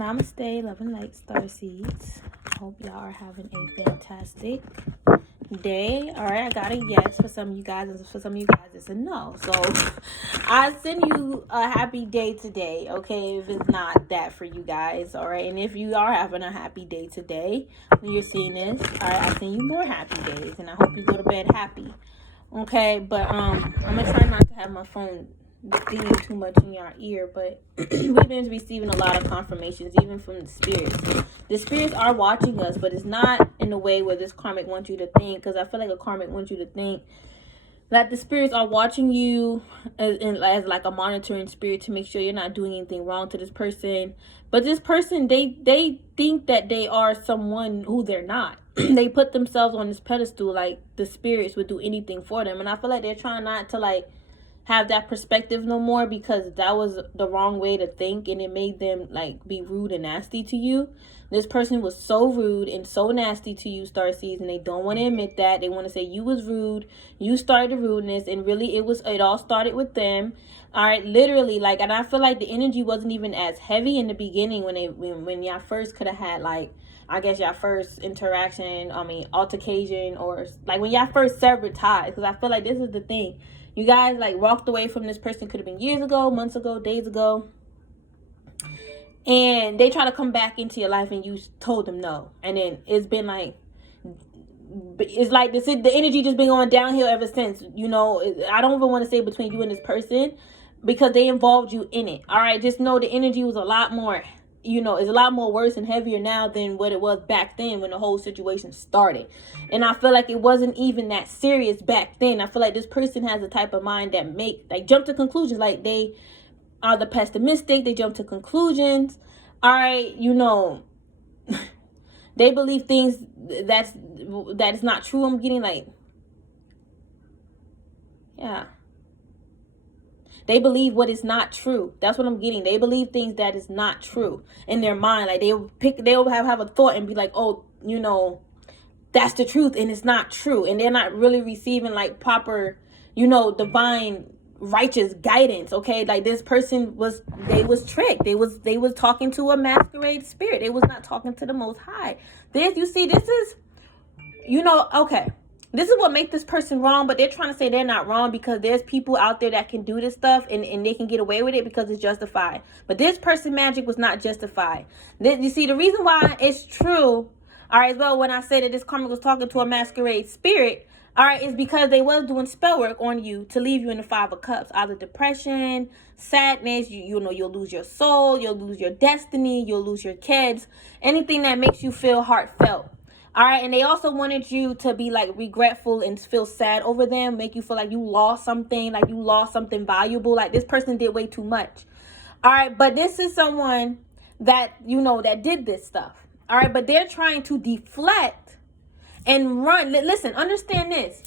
Namaste, love and light, star seeds. Hope y'all are having a fantastic day. All right, I got a yes for some of you guys, and for some of you guys, it's a no. So I send you a happy day today, okay? If it's not that for you guys, all right? And if you are having a happy day today when you're seeing this, all right, I send you more happy days, and I hope you go to bed happy, okay? But I'm gonna try not to have my phone dinging too much in your ear, but we've been receiving a lot of confirmations, even from the spirits. The spirits are watching us, but it's not in a way where this karmic wants you to think, because I feel like a karmic wants you to think that the spirits are watching you as like a monitoring spirit to make sure you're not doing anything wrong to this person. But this person, they think that they are someone who they're not. They put themselves on this pedestal like the spirits would do anything for them, and I feel like they're trying not to like have that perspective no more, because that was the wrong way to think, and it made them like be rude and nasty to you. This person was so rude and so nasty to you, starseeds, and they don't want to admit that. They want to say you was rude, you started the rudeness, and really it all started with them. All right, literally, like, and I feel like the energy wasn't even as heavy in the beginning when y'all first could have had, like, I guess y'all first interaction, altercation, or like when y'all first severed ties, because I feel like this is the thing. You guys like walked away from this person, could have been years ago, months ago, days ago, and they try to come back into your life and you told them no, and then it's been like, it's like this, the energy just been going downhill ever since. You know, I don't even want to say between you and this person, because they involved you in it. All right, just know the energy was a lot more, you know, it's a lot more worse and heavier now than what it was back then when the whole situation started. And I feel like it wasn't even that serious back then. I feel like this person has a type of mind that jump to conclusions. Like, they are the pessimistic, they jump to conclusions. All right, you know, they believe things that is not true. I'm getting like, yeah. They believe what is not true. That's what I'm getting. They believe things that is not true in their mind. Like, they'll have a thought and be like, oh, you know, that's the truth, and it's not true. And they're not really receiving like proper, you know, divine righteous guidance. Okay, like this person was tricked. They was talking to a masquerade spirit. They was not talking to the Most High. This is, you know, okay, this is what makes this person wrong, but they're trying to say they're not wrong because there's people out there that can do this stuff and they can get away with it because it's justified. But this person magic was not justified. You see, the reason why it's true, all right, as well, when I say that this karmic was talking to a masquerade spirit, all right, is because they was doing spell work on you to leave you in the 5 of Cups. Either depression, sadness, you know, you'll lose your soul, you'll lose your destiny, you'll lose your kids, anything that makes you feel heartfelt. All right, and they also wanted you to be like regretful and feel sad over them, make you feel like you lost something, like you lost something valuable, like this person did way too much. All right, but this is someone that, you know, that did this stuff. All right, but they're trying to deflect and run. Listen, understand this.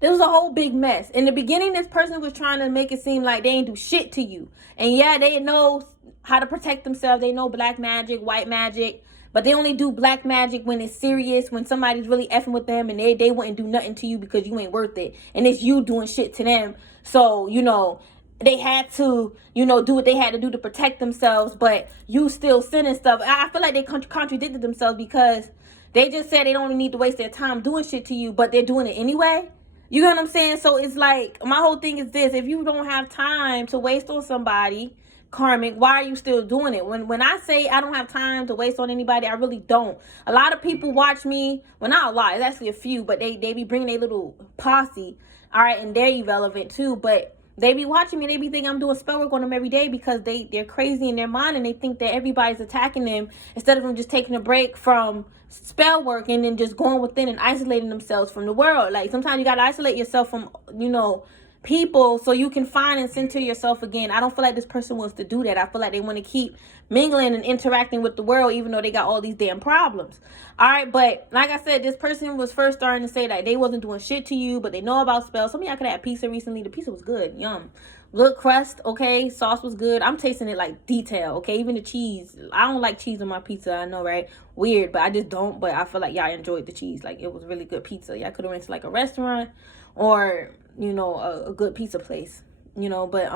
There was a whole big mess. In the beginning, this person was trying to make it seem like they ain't do shit to you. And yeah, they know how to protect themselves. They know black magic, white magic. But they only do black magic when it's serious, when somebody's really effing with them and they wouldn't do nothing to you because you ain't worth it. And it's you doing shit to them. So, you know, they had to, you know, do what they had to do to protect themselves, but you still sending stuff. I feel like they contradicted themselves because they just said they don't need to waste their time doing shit to you, but they're doing it anyway. You know what I'm saying? So it's like, my whole thing is this: if you don't have time to waste on somebody, karmic, why are you still doing it? When I say I don't have time to waste on anybody, I really don't. A lot of people watch me, well, not a lot, it's actually a few, but they be bringing their little posse, all right, and they're irrelevant too, but they be watching me, they be thinking I'm doing spell work on them every day because they're crazy in their mind and they think that everybody's attacking them instead of them just taking a break from spell work and then just going within and isolating themselves from the world. Like, sometimes you got to isolate yourself from, you know, people so you can find and center yourself again. I don't feel like this person wants to do that. I feel like they want to keep mingling and interacting with the world even though they got all these damn problems. All right, but like I said, this person was first starting to say that they wasn't doing shit to you, but they know about spells. Some of y'all could have pizza recently. The pizza was good. Yum. Good crust, okay? Sauce was good. I'm tasting it like detail, okay? Even the cheese. I don't like cheese on my pizza, I know, right? Weird, but I just don't. But I feel like y'all enjoyed the cheese. Like, it was really good pizza. Y'all could have went to like a restaurant or, you know, a good pizza place, you know. But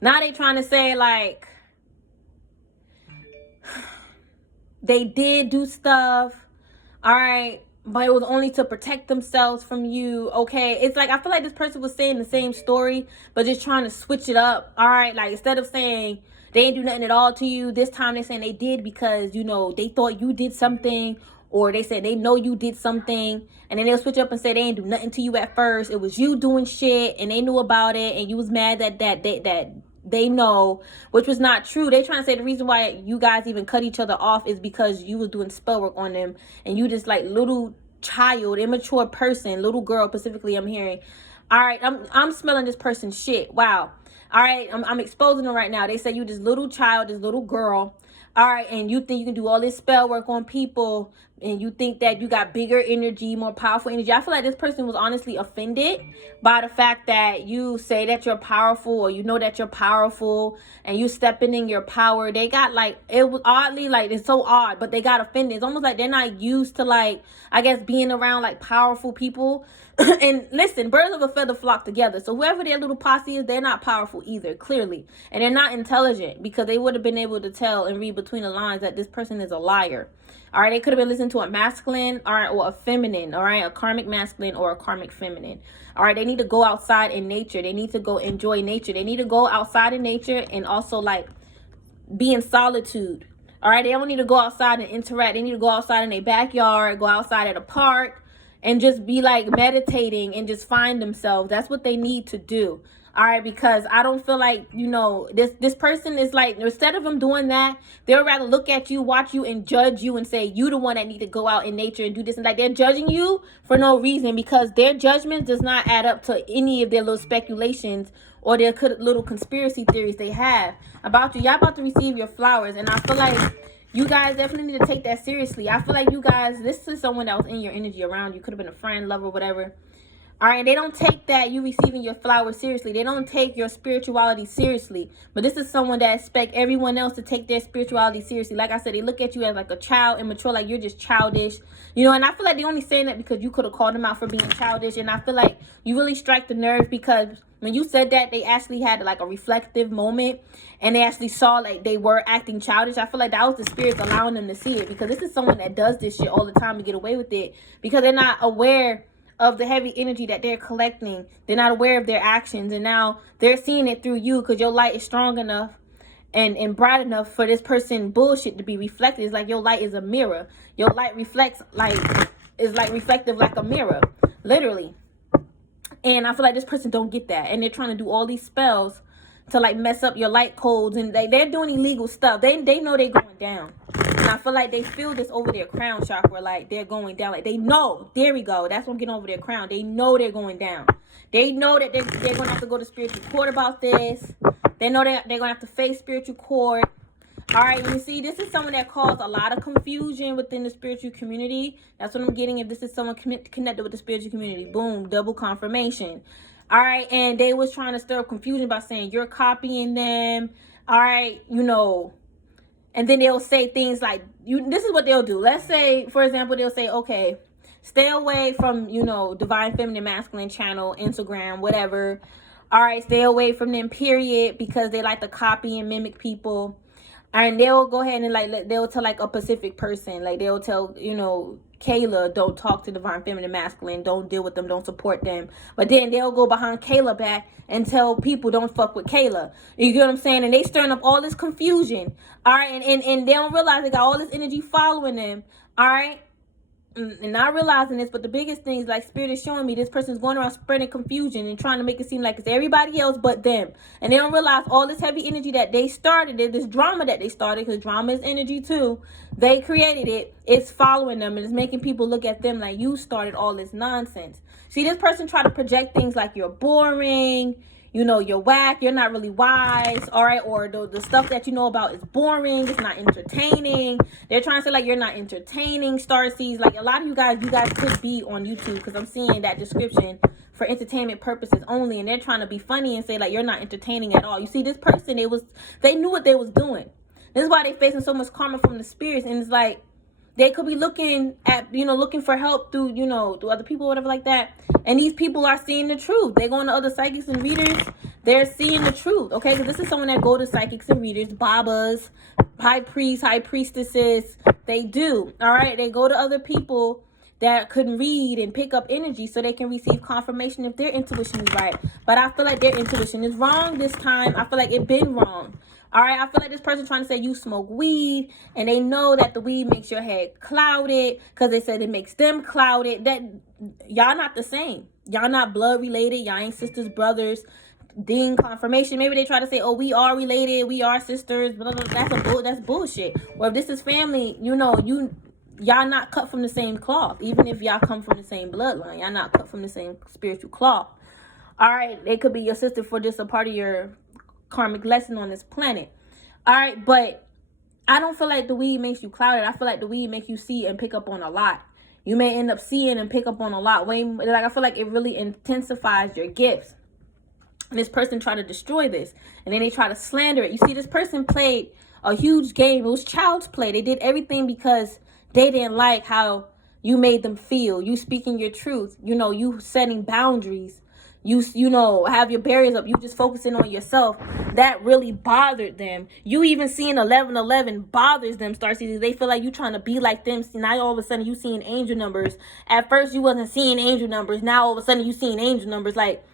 now they trying to say like, They did do stuff, all right, but it was only to protect themselves from you, okay? It's like, I feel like this person was saying the same story, but just trying to switch it up, all right? Like, instead of saying they didn't do nothing at all to you, this time they're saying they did because, you know, they thought you did something, or they said they know you did something, and then they'll switch up and say they didn't do nothing to you at first. It was you doing shit, and they knew about it, and you was mad that they know, which was not true. They trying to say the reason why you guys even cut each other off is because you was doing spell work on them, and you just like little child, immature person, little girl specifically. I'm hearing. All right, I'm smelling this person's shit. Wow. All right, I'm exposing them right now. They say you this little child, this little girl. All right, and you think you can do all this spell work on people, and you think that you got bigger energy, more powerful energy. I feel like this person was honestly offended by the fact that you say that you're powerful, or you know that you're powerful, and you stepping in your power. They got like, it was oddly, like, it's so odd, but they got offended. It's almost like they're not used to, like, I guess, being around like powerful people. And listen, birds of a feather flock together. So whoever their little posse is, they're not powerful either, clearly. And they're not intelligent, because they would have been able to tell and read between the lines that this person is a liar. All right, they could have been listening to a masculine, all right, or a feminine, all right, a karmic masculine or a karmic feminine. All right, they need to go outside in nature. They need to go enjoy nature. They need to go outside in nature and also like be in solitude. All right, they don't need to go outside and interact. They need to go outside in their backyard, go outside at a park, and just be like meditating and just find themselves. That's what they need to do. All right, because I don't feel like, you know, this person is like, instead of them doing that, they'll rather look at you, watch you, and judge you and say you the one that need to go out in nature and do this. And like, they're judging you for no reason, because their judgment does not add up to any of their little speculations or their little conspiracy theories they have about you. Y'all about to receive your flowers, and I feel like you guys definitely need to take that seriously. I feel like you guys, this is someone that was in your energy around you. Could have been a friend, lover, whatever. All right, they don't take that you receiving your flowers seriously. They don't take your spirituality seriously. But this is someone that expect everyone else to take their spirituality seriously. Like I said, they look at you as like a child, immature, like you're just childish. You know, and I feel like they're only saying that because you could have called them out for being childish. And I feel like you really strike the nerve, because when you said that, they actually had like a reflective moment, and they actually saw like they were acting childish. I feel like that was the spirits allowing them to see it, because this is someone that does this shit all the time to get away with it, because they're not aware of the heavy energy that they're collecting. They're not aware of their actions, and now they're seeing it through you, because your light is strong enough and bright enough for this person bullshit to be reflected. It's like your light is a mirror. Your light reflects like, is like reflective like a mirror, literally. And I feel like this person don't get that, and they're trying to do all these spells to like mess up your light codes, and they're doing illegal stuff. They know they're going down. And I feel like they feel this over their crown chakra, like they're going down. Like they know, there we go. That's what I'm getting over their crown. They know they're going down. They know that they're going to have to go to spiritual court about this. They know that they're going to have to face spiritual court. All right, you see, this is someone that caused a lot of confusion within the spiritual community. That's what I'm getting. If this is someone connected with the spiritual community, boom, double confirmation. All right, and they was trying to stir up confusion by saying you're copying them. All right, you know, and then they'll say things like, this is what they'll do. Let's say, for example, they'll say, okay, stay away from, you know, Divine Feminine Masculine channel, Instagram, whatever. All right, stay away from them, period, because they like to copy and mimic people. And they'll go ahead and like, they'll tell like a specific person, like they'll tell, you know, Kayla, don't talk to Divine Feminine Masculine, don't deal with them, don't support them. But then they'll go behind Kayla back and tell people don't fuck with Kayla. You get what I'm saying? And they stirring up all this confusion. All right, and they don't realize they got all this energy following them. All right, and not realizing this, but the biggest thing is like Spirit is showing me this person's going around spreading confusion and trying to make it seem like it's everybody else but them. And they don't realize all this heavy energy that they started, this drama that they started, because drama is energy too. They created it. It's following them, and it's making people look at them like you started all this nonsense. See, this person try to project things like you're boring, you know, you're whack, you're not really wise, all right, or the stuff that you know about is boring, it's not entertaining. They're trying to say like you're not entertaining, Starseeds. Like a lot of you guys could be on YouTube, because I'm seeing that description for entertainment purposes only, and they're trying to be funny and say like you're not entertaining at all. You see, this person, they knew what they was doing. This is why they facing so much karma from the spirits, and it's like they could be looking at, you know, looking for help through, you know, through other people, whatever like that. And these people are seeing the truth. They're going to other psychics and readers. They're seeing the truth, okay? Because this is someone that go to psychics and readers, babas, high priests, high priestesses. They do. All right. They go to other people that couldn't read and pick up energy so they can receive confirmation if their intuition is right. But I feel like their intuition is wrong this time. I feel like it's been wrong. All right, I feel like this person trying to say you smoke weed, and they know that the weed makes your head clouded because they said it makes them clouded. That y'all not the same. Y'all not blood related. Y'all ain't sisters, brothers. Ding, confirmation. Maybe they try to say, oh, we are related. We are sisters. Blah, blah, blah. That's bullshit. Or if this is family, you know, y'all not cut from the same cloth. Even if y'all come from the same bloodline, y'all not cut from the same spiritual cloth. All right, they could be your sister for just a part of your karmic lesson on this planet. All right, but I don't feel like the weed makes you clouded. I feel like the weed makes you see and pick up on a lot. You may end up seeing and pick up on a lot. I feel like it really intensifies your gifts. And this person tried to destroy this, and then they try to slander it. You see, this person played a huge game. It was child's play. They did everything because they didn't like how you made them feel. You speaking your truth. You know, you setting boundaries. You know, have your barriers up. You just focusing on yourself. That really bothered them. You even seeing 1111 bothers them, Starseeds. They feel like you trying to be like them. See, now all of a sudden you seeing angel numbers. At first you wasn't seeing angel numbers. Now all of a sudden you seeing angel numbers. Like,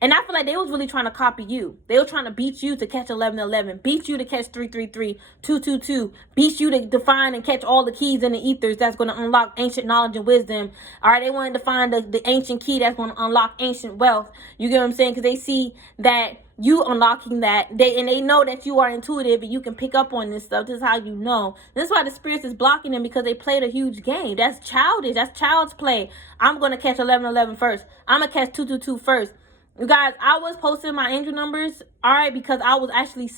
and I feel like they was really trying to copy you. They were trying to beat you to catch 1111, beat you to catch 333, 222, beat you to define and catch all the keys in the ethers that's going to unlock ancient knowledge and wisdom. All right, they wanted to find the ancient key that's going to unlock ancient wealth. You get what I'm saying? Because they see that you unlocking that, they know that you are intuitive and you can pick up on this stuff. This is how you know. This is why the spirits is blocking them, because they played a huge game. That's childish. That's child's play. I'm going to catch 1111 first. I'm going to catch 222 first. You guys, I was posting my angel numbers, all right, because I was actually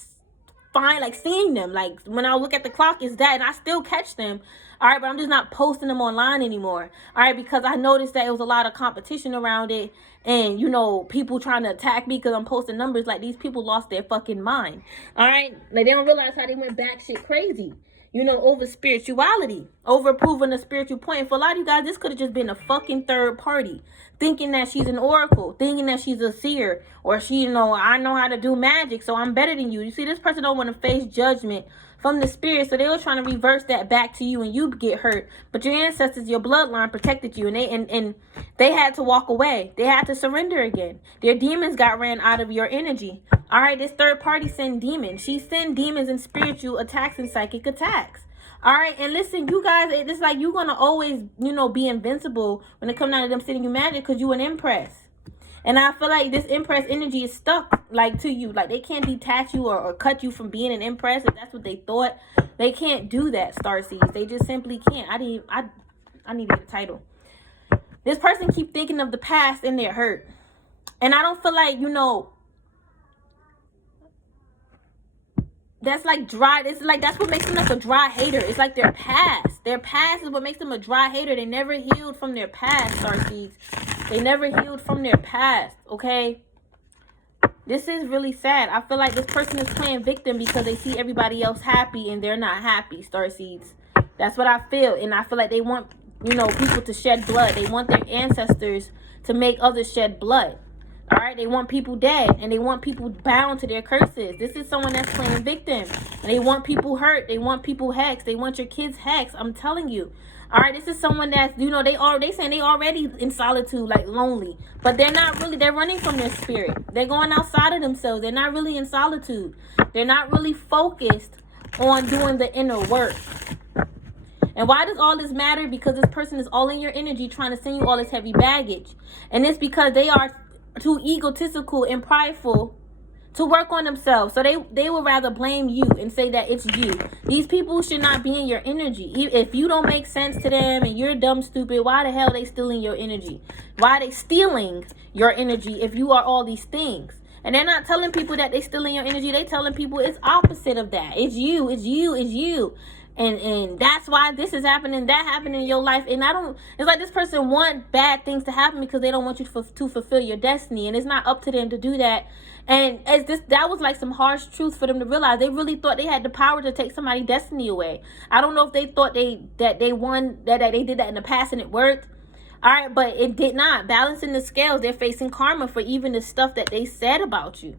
fine, like seeing them. Like when I look at the clock, it's that, and I still catch them, all right, but I'm just not posting them online anymore, all right, because I noticed that it was a lot of competition around it, and you know, people trying to attack me because I'm posting numbers. Like, these people lost their fucking mind, all right, like they don't realize how they went batshit crazy. You know, over spirituality, over proving a spiritual point. And for a lot of you guys, this could have just been a fucking third party, thinking that she's an oracle, thinking that she's a seer, or she, you know, I know how to do magic, so I'm better than you. You see, this person don't want to face judgment from the spirit, so they were trying to reverse that back to you, and you get hurt. But your ancestors, your bloodline protected you, and they had to walk away. They had to surrender again. Their demons got ran out of your energy. All right, this third party send demons. She send demons and spiritual attacks and psychic attacks. All right, and listen, you guys, it's like you're going to always, you know, be invincible when it comes down to them sending you magic, because you an empress. And I feel like this empress energy is stuck, like, to you. Like, they can't detach you or cut you from being an empress if that's what they thought. They can't do that, Starseeds. They just simply can't. I need to get a title. This person keep thinking of the past and they're hurt. And I don't feel like, you know, that's like dry. It's like, that's what makes them like a dry hater. It's like their past. Their past is what makes them a dry hater. They never healed from their past, Starseeds. They never healed from their past, okay? This is really sad. I feel like this person is playing victim because they see everybody else happy and they're not happy, Starseeds. That's what I feel. And I feel like they want, you know, people to shed blood. They want their ancestors to make others shed blood. All right, they want people dead, and they want people bound to their curses. This is someone that's playing victim, and they want people hurt. They want people hexed. They want your kids hexed. I'm telling you. All right, this is someone that's, you know, they saying they already in solitude, like lonely, but they're not really. They're running from their spirit. They're going outside of themselves. They're not really in solitude. They're not really focused on doing the inner work. And why does all this matter? Because this person is all in your energy, trying to send you all this heavy baggage, and it's because they are too egotistical and prideful to work on themselves. So they would rather blame you and say that it's you. These people should not be in your energy. If you don't make sense to them and you're dumb, stupid, why the hell are they stealing your energy? Why are they stealing your energy if you are all these things? And they're not telling people that they're stealing your energy. They're telling people it's opposite of that. It's you, it's you, it's you. And that's why this is happening, that happened in your life. And it's like this person want bad things to happen because they don't want you to fulfill your destiny. And it's not up to them to do that. And that was like some harsh truth for them to realize. They really thought they had the power to take somebody's destiny away. I don't know if they thought that they won, that they did that in the past and it worked. All right, but it did not. Balancing the scales, they're facing karma for even the stuff that they said about you.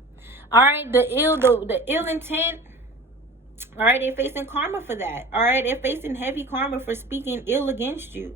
All right, the ill intent. All right, they're facing karma for that. All right, they're facing heavy karma for speaking ill against you.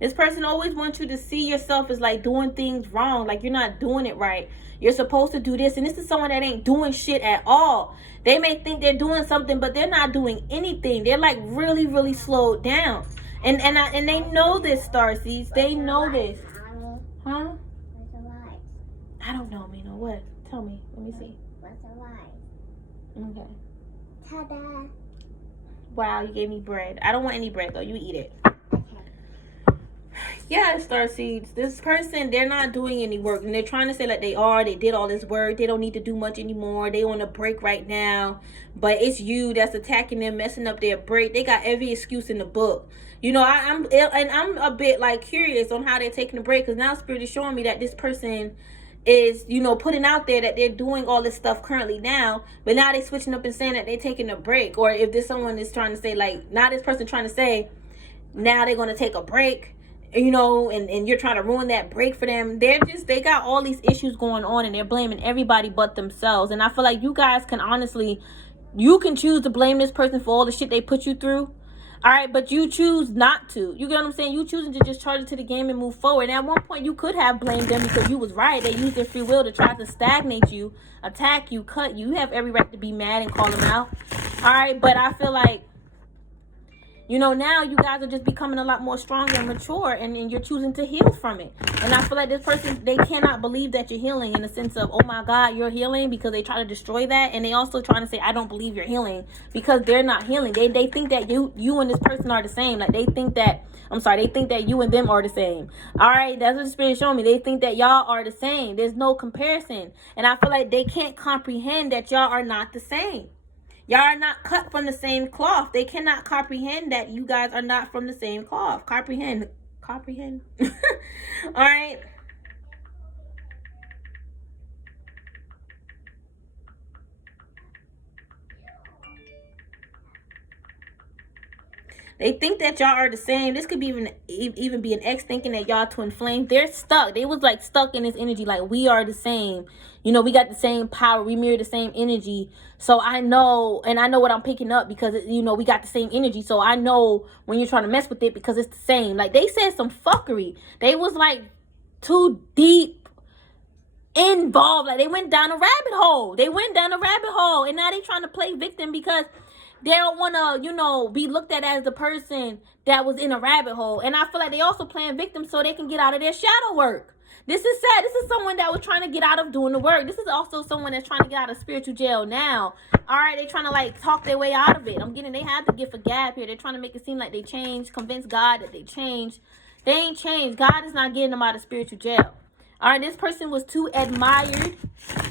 This person always wants you to see yourself as like doing things wrong, like you're not doing it right. You're supposed to do this, and this is someone that ain't doing shit at all. They may think they're doing something, but they're not doing anything. They're like really, really slowed down, and they know this, Starseeds. They know this, huh? What's a lie? I don't know, Mino. What? Tell me. Let me see. What's a lie? Okay. Ta-da! Wow, you gave me bread. I don't want any bread though. You eat it. Yeah, Starseeds, this person, they're not doing any work, and they're trying to say like they did all this work, they don't need to do much anymore, they on a break right now, but it's you that's attacking them, messing up their break. They got every excuse in the book. You know, I'm a bit like curious on how they're taking a break, because now Spirit is showing me that this person is, you know, putting out there that they're doing all this stuff currently now, but now they're switching up and saying that they're taking a break. Or if there's someone is trying to say like, now this person trying to say now they're going to take a break, you know, and you're trying to ruin that break for them. They got all these issues going on, and they're blaming everybody but themselves. And I feel like you guys can honestly, you can choose to blame this person for all the shit they put you through. All right, but you choose not to. You get what I'm saying? You choosing to just charge it to the game and move forward. And at one point, you could have blamed them because you was right. They used their free will to try to stagnate you, attack you, cut you. You have every right to be mad and call them out. All right, but I feel like, you know, now you guys are just becoming a lot more stronger and mature, and you're choosing to heal from it. And I feel like this person, they cannot believe that you're healing, in the sense of, oh my God, you're healing, because they try to destroy that. And they also trying to say, I don't believe you're healing, because they're not healing. They think that you and this person are the same. Like they think that you and them are the same. All right, that's what the Spirit is showing me. They think that y'all are the same. There's no comparison. And I feel like they can't comprehend that y'all are not the same. Y'all are not cut from the same cloth. They cannot comprehend that you guys are not from the same cloth. Comprehend. All right. They think that y'all are the same. This could be even be an ex thinking that y'all twin flames. They're stuck. They was like stuck in this energy. Like, we are the same. You know, we got the same power. We mirror the same energy. So I know, and I know what I'm picking up, because, you know, we got the same energy. So I know when you're trying to mess with it, because it's the same. Like, they said some fuckery. They was like too deep involved. Like, they went down a rabbit hole. And now they trying to play victim, because they don't want to, you know, be looked at as the person that was in a rabbit hole. And I feel like they also playing victim so they can get out of their shadow work. This is sad. This is someone that was trying to get out of doing the work. This is also someone that's trying to get out of spiritual jail now. All right, they trying to like talk their way out of it. They had to give a gap here. They're trying to make it seem like they changed, convince God that they changed. They ain't changed. God is not getting them out of spiritual jail. All right, this person was too admired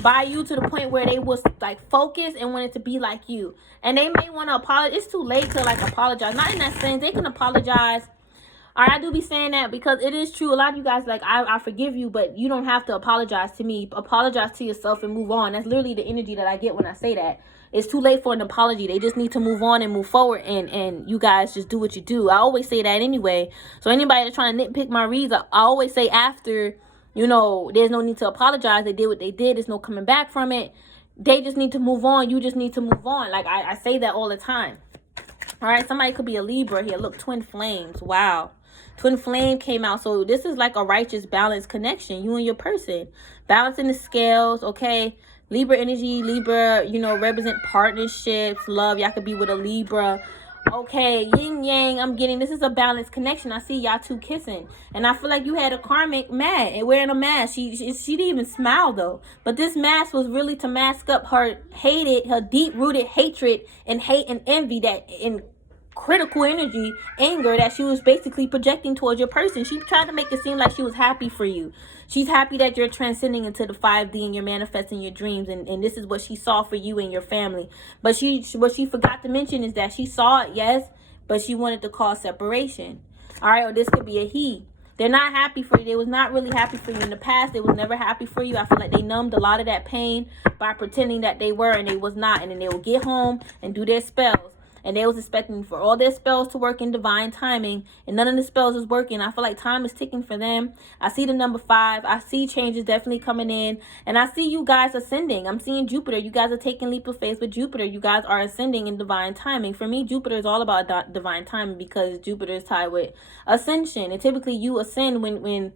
by you to the point where they was like focused and wanted to be like you. And they may want to apologize. It's too late to like apologize. Not in that sense. They can apologize. All right, I do be saying that because it is true. A lot of you guys like, I forgive you, but you don't have to apologize to me. Apologize to yourself and move on. That's literally the energy that I get when I say that. It's too late for an apology. They just need to move on and move forward, and you guys just do what you do. I always say that anyway. So anybody that's trying to nitpick my reads, I always say after, you know, there's no need to apologize. They did what they did. There's no coming back from it. They just need to move on. You just need to move on. Like, I say that all the time. All right, somebody could be a Libra here. Look, twin flames. Wow. Twin flame came out. So this is like a righteous, balanced connection. You and your person. Balancing the scales, okay? Libra energy, Libra, you know, represent partnerships, love. Y'all could be with a Libra. Okay, yin yang, I'm getting, this is a balanced connection. I see y'all two kissing. And I feel like you had a karmic mad and wearing a mask. She didn't even smile though. But this mask was really to mask up her deep-rooted hatred and hate and envy, that in critical energy, anger that she was basically projecting towards your person. She tried to make it seem like she was happy for you. She's happy that you're transcending into the 5D and you're manifesting your dreams, and this is what she saw for you and your family. But what she forgot to mention is that she saw it, yes, but she wanted to cause separation. All right, or this could be a he. They're not happy for you. They was not really happy for you in the past. They was never happy for you. I feel like they numbed a lot of that pain by pretending that they were and they was not. And then they will get home and do their spells. and they was expecting for all their spells to work in divine timing, and none of the spells is working. I feel like time is ticking for them. I see the number 5. I see changes definitely coming in, and I see you guys ascending. I'm seeing Jupiter. You guys are taking leap of faith with Jupiter. You guys are ascending in divine timing. For me, Jupiter is all about divine timing, because Jupiter is tied with ascension, and typically you ascend when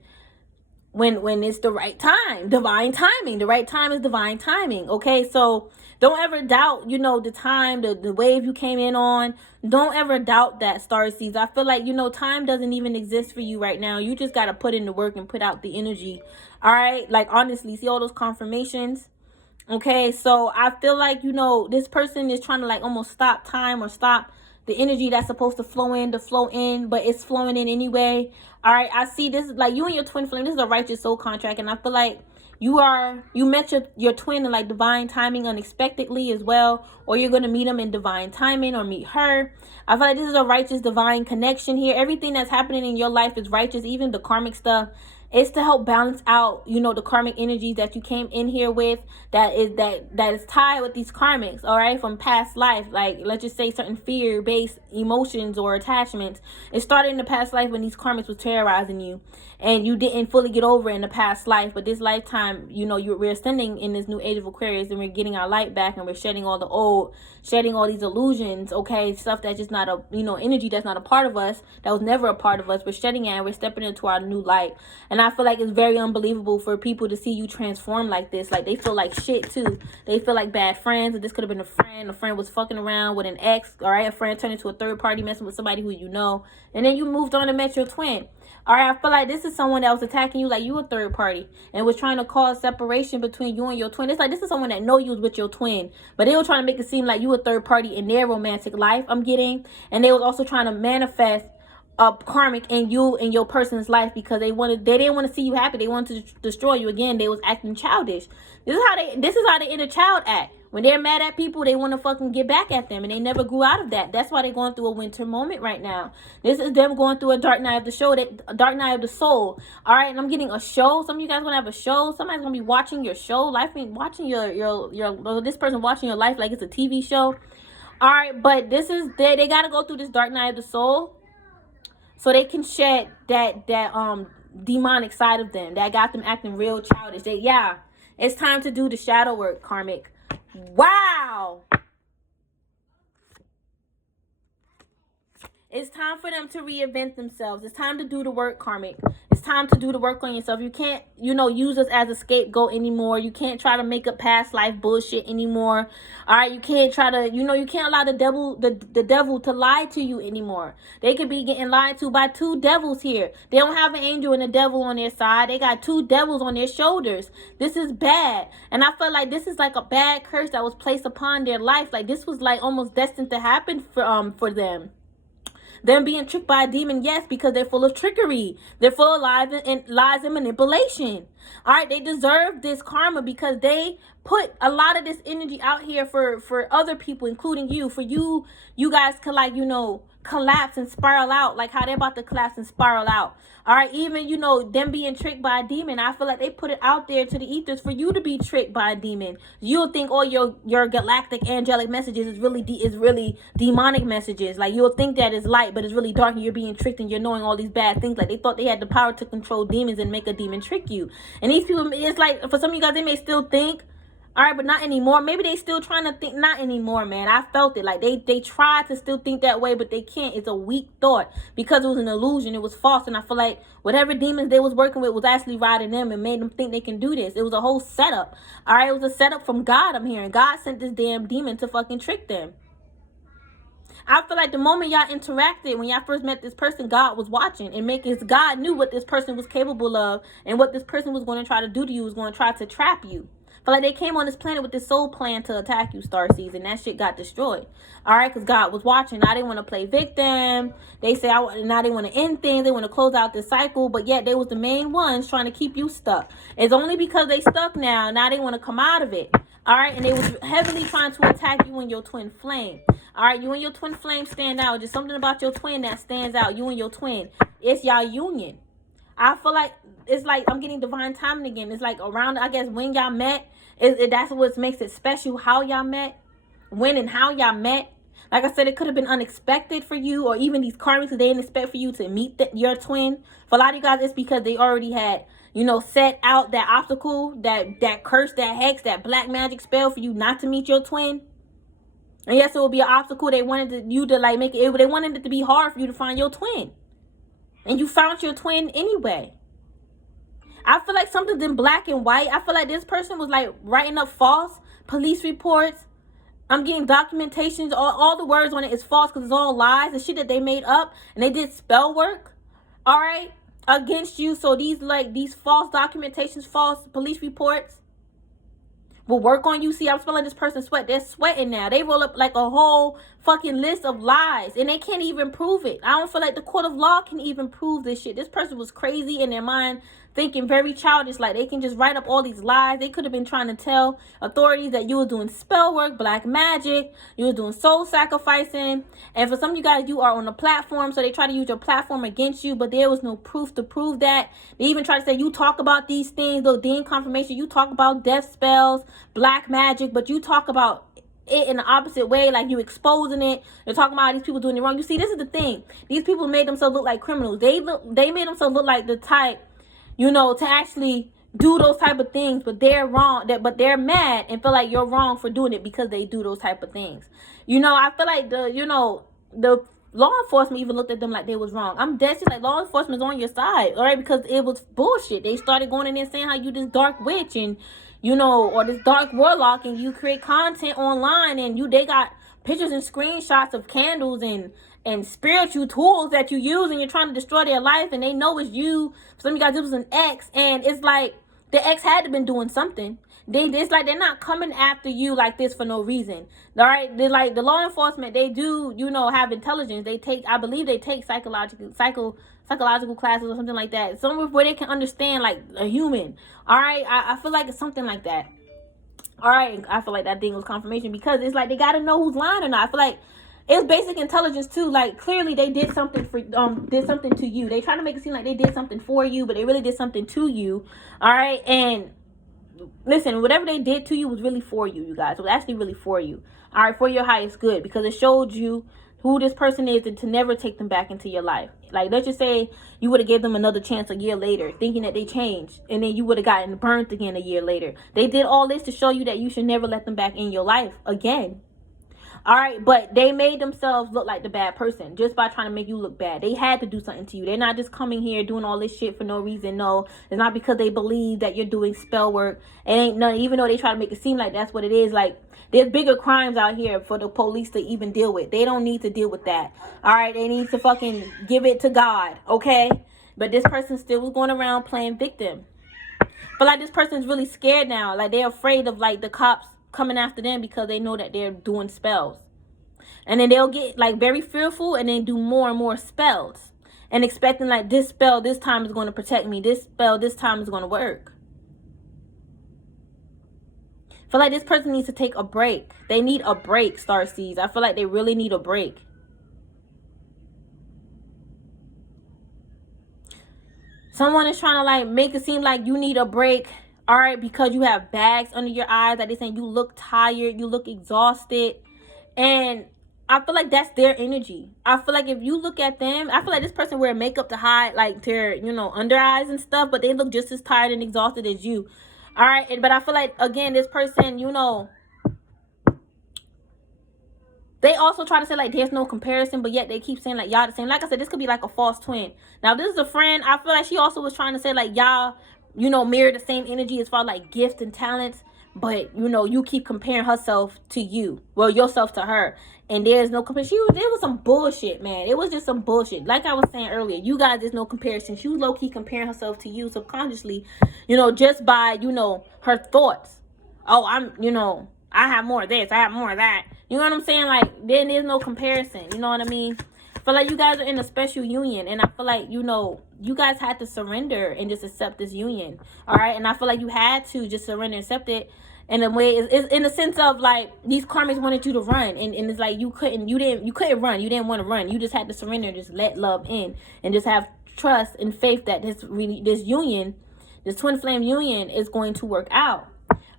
it's the right time. Divine timing. The right time is divine timing. Okay, so don't ever doubt, you know, the time, the wave you came in on. Don't ever doubt that, Starseeds. I feel like, you know, time doesn't even exist for you right now. You just got to put in the work and put out the energy. All right, like, honestly, see all those confirmations? Okay, so I feel like, you know, this person is trying to like almost stop time or stop the energy that's supposed to flow in, but it's flowing in anyway. All right, I see this, like, you and your twin flame. This is a righteous soul contract, and I feel like you met your twin in like divine timing unexpectedly as well, or you're going to meet him in divine timing or meet her. I feel like this is a righteous divine connection here. Everything that's happening in your life is righteous, even the karmic stuff. It's to help balance out, you know, the karmic energies that you came in here with, that is tied with these karmics, all right, from past life. Like, let's just say certain fear-based emotions or attachments. It started in the past life when these karmics was terrorizing you, and you didn't fully get over it in the past life. But this lifetime, you know, we're ascending in this new age of Aquarius, and we're getting our light back, and we're shedding all the old, shedding all these illusions, okay, stuff that's just not a, you know, energy that's not a part of us, that was never a part of us. We're shedding it, and we're stepping into our new light. And I feel like it's very unbelievable for people to see you transform like this. Like, they feel like shit too. They feel like bad friends. This could have been a friend was fucking around with an ex, all right? A friend turned into a third party, messing with somebody who you know, and then you moved on and met your twin. All right, I feel like this is someone that was attacking you like you a third party and was trying to cause separation between you and your twin. It's like this is someone that know you was with your twin, but they were trying to make it seem like you a third party in their romantic life, I'm getting. And they was also trying to manifest a karmic in you and your person's life, because they didn't want to see you happy. They wanted to destroy you. Again, they was acting childish. This is how the inner child act. When they're mad at people, they want to fucking get back at them, and they never grew out of that. That's why they're going through a winter moment right now. This is them going through a dark night of the show, a dark night of the soul. All right, and I'm getting a show. Some of you guys gonna have a show. Somebody's gonna be watching your show, watching this person watching your life like it's a TV show. All right, but this is they gotta go through this dark night of the soul, so they can shed that demonic side of them that got them acting real childish. It's time to do the shadow work, karmic. Wow. It's time for them to reinvent themselves. It's time to do the work, karmic. It's time to do the work on yourself. You can't, use us as a scapegoat anymore. You can't try to make up past life bullshit anymore. All right, you can't try to, you can't allow the devil to lie to you anymore. They could be getting lied to by 2 devils here. They don't have an angel and a devil on their side. They got 2 devils on their shoulders. This is bad. And I feel like this is like a bad curse that was placed upon their life. Like, this was like almost destined to happen for them. Them being tricked by a demon, yes, because they're full of trickery. They're full of lies and manipulation. All right, they deserve this karma because they put a lot of this energy out here for other people, including you. For you guys could, like, collapse and spiral out, like how they're about to collapse and spiral out. All right, even, them being tricked by a demon, I feel like they put it out there to the ethers for you to be tricked by a demon. You'll think all your galactic angelic messages is really demonic messages. Like, you'll think that is light, but it's really dark, and you're being tricked, and you're knowing all these bad things. Like, they thought they had the power to control demons and make a demon trick you. And these people, it's like, for some of you guys, they may still think, all right, but not anymore. Maybe they still trying to think, not anymore, man. I felt it. Like, they try to still think that way, but they can't. It's a weak thought because it was an illusion. It was false. And I feel like whatever demons they was working with was actually riding them and made them think they can do this. It was a whole setup. All right, it was a setup from God, I'm hearing. God sent this damn demon to fucking trick them. I feel like the moment y'all interacted, when y'all first met this person, God was watching, and God knew what this person was capable of, and what this person was going to try to do to you, was going to try to trap you. But like, they came on this planet with this soul plan to attack you, Starseeds, and that shit got destroyed. All right, because God was watching. Now they want to play victim. They say now they want to end things. They want to close out this cycle, but yet they was the main ones trying to keep you stuck. It's only because they stuck now. Now they want to come out of it. All right, and they was heavily trying to attack you and your twin flame. All right, you and your twin flame stand out. Just something about your twin that stands out. You and your twin. It's y'all union. I feel like it's like I'm getting divine timing again. It's like around, I guess, when y'all met. That's what makes it special, how y'all met, when and how y'all met. Like I said, it could have been unexpected for you, or even these karmics, they didn't expect for you to meet your twin. For a lot of you guys, it's because they already had, you know, set out that obstacle, that curse, that hex, that black magic spell for you not to meet your twin. And yes, it will be an obstacle. They wanted you to like make it. They wanted it to be hard for you to find your twin, and you found your twin anyway. I feel like something's in black and white. I feel like this person was like writing up false police reports. I'm getting documentations. All the words on it is false because it's all lies and shit that they made up, and they did spell work, all right, against you. So these false documentations, false police reports will work on you. See, I'm smelling this person sweat. They're sweating now. They roll up like a whole fucking list of lies, and they can't even prove it. I don't feel like the court of law can even prove this shit. This person was crazy in their mind, thinking very childish, like they can just write up all these lies. They could have been trying to tell authorities that you were doing spell work, black magic, you were doing soul sacrificing. And for some of you guys, you are on a platform, so they try to use your platform against you, but there was no proof to prove that. They even try to say you talk about these things, though, Dean confirmation, you talk about death spells, black magic, but you talk about it in the opposite way, like you exposing it. They're talking about these people doing it wrong. You see, this is the thing. These people made themselves look like criminals. They made themselves look like the type, you know, to actually do those type of things, but they're wrong. But they're mad and feel like you're wrong for doing it because they do those type of things. You know, I feel like the law enforcement even looked at them like they was wrong. I'm dead serious, like law enforcement's on your side, all right, because it was bullshit. They started going in there saying how you this dark witch and, you know, or this dark warlock, and you create content online, and they got pictures and screenshots of candles and spiritual tools that you use, and you're trying to destroy their life, and they know it's you. For some of you guys, it was an ex, and it's like the ex had to been doing something. It's like they're not coming after you like this for no reason. All right, they're like the law enforcement. They do, you know, have intelligence. They take, I believe, they take psychological classes or something like that. Somewhere where they can understand like a human. All right, I feel like it's something like that. All right, I feel like that thing was confirmation because it's like they got to know who's lying or not. I feel like it's basic intelligence too. Like clearly they did something to you. They try to make it seem like they did something for you, but they really did something to you. All right, and listen, whatever they did to you was really for you, you guys. It was actually really for you. All right, for your highest good, because it showed you who this person is and to never take them back into your life. Like, let's just say you would have gave them another chance a year later, thinking that they changed, and then you would have gotten burnt again a year later. They did all this to show you that you should never let them back in your life again. All right, but they made themselves look like the bad person just by trying to make you look bad. They had to do something to you. They're not just coming here doing all this shit for no reason. No, it's not because they believe that you're doing spell work. It ain't none, even though they try to make it seem like that's what it is. Like, there's bigger crimes out here for the police to even deal with. They don't need to deal with that. All right, they need to fucking give it to God, okay? But this person still was going around playing victim. But like, this person's really scared now. Like, they're afraid of like the cops coming after them because they know that they're doing spells. And then they'll get like very fearful and then do more and more spells and expecting like this spell this time is going to protect me. This spell this time is going to work. I feel like this person needs to take a break. They need a break, Starseeds. I feel like they really need a break. Someone is trying to like make it seem like you need a break. All right, because you have bags under your eyes. Like they saying you look tired, you look exhausted. And I feel like that's their energy. I feel like if you look at them, I feel like this person wear makeup to hide like their, you know, under eyes and stuff, but they look just as tired and exhausted as you. All right, but I feel like, again, this person, you know, they also try to say like there's no comparison, but yet they keep saying like y'all the same. Like I said, this could be like a false twin. Now, if this is a friend, I feel like she also was trying to say like y'all, you know, mirror the same energy as far like gifts and talents. But, you know, you keep comparing herself to you. Well, yourself to her. And there's no comparison. There was some bullshit, man. It was just some bullshit. Like I was saying earlier, you guys, there's no comparison. She was low-key comparing herself to you subconsciously, you know, just by, you know, her thoughts. Oh, I'm, you know, I have more of this. I have more of that. You know what I'm saying? Like, then there's no comparison. You know what I mean? I feel like you guys are in a special union. And I feel like, you know, you guys had to surrender and just accept this union. All right? And I feel like you had to just surrender and accept it. In a way, is in the sense of like these karmics wanted you to run, and it's like you couldn't run. You didn't want to run. You just had to surrender and just let love in, and just have trust and faith that this union, this twin flame union, is going to work out.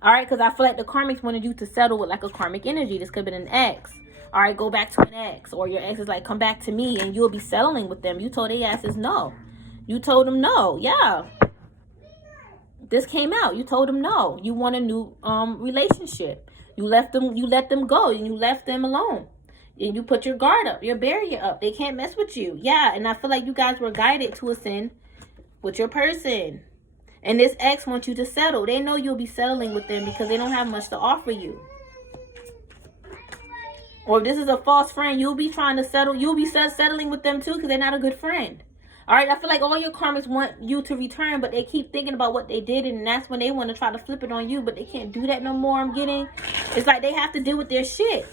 All right, because I feel like the karmics wanted you to settle with like a karmic energy. This could have been an ex. All right, go back to an ex. Or your ex is like, come back to me, and you'll be settling with them. You told their asses no. You told them no. Yeah. This came out. You told them no. You want a new relationship. You let them go, and you left them alone. And you put your guard up, your barrier up. They can't mess with you. Yeah, and I feel like you guys were guided to a sin with your person. And this ex wants you to settle. They know you'll be settling with them because they don't have much to offer you. Or if this is a false friend, you'll be trying to settle. You'll be settling with them too because they're not a good friend. All right, I feel like all your karmics want you to return, but they keep thinking about what they did, and that's when they want to try to flip it on you, but they can't do that no more. I'm getting, it's like they have to deal with their shit.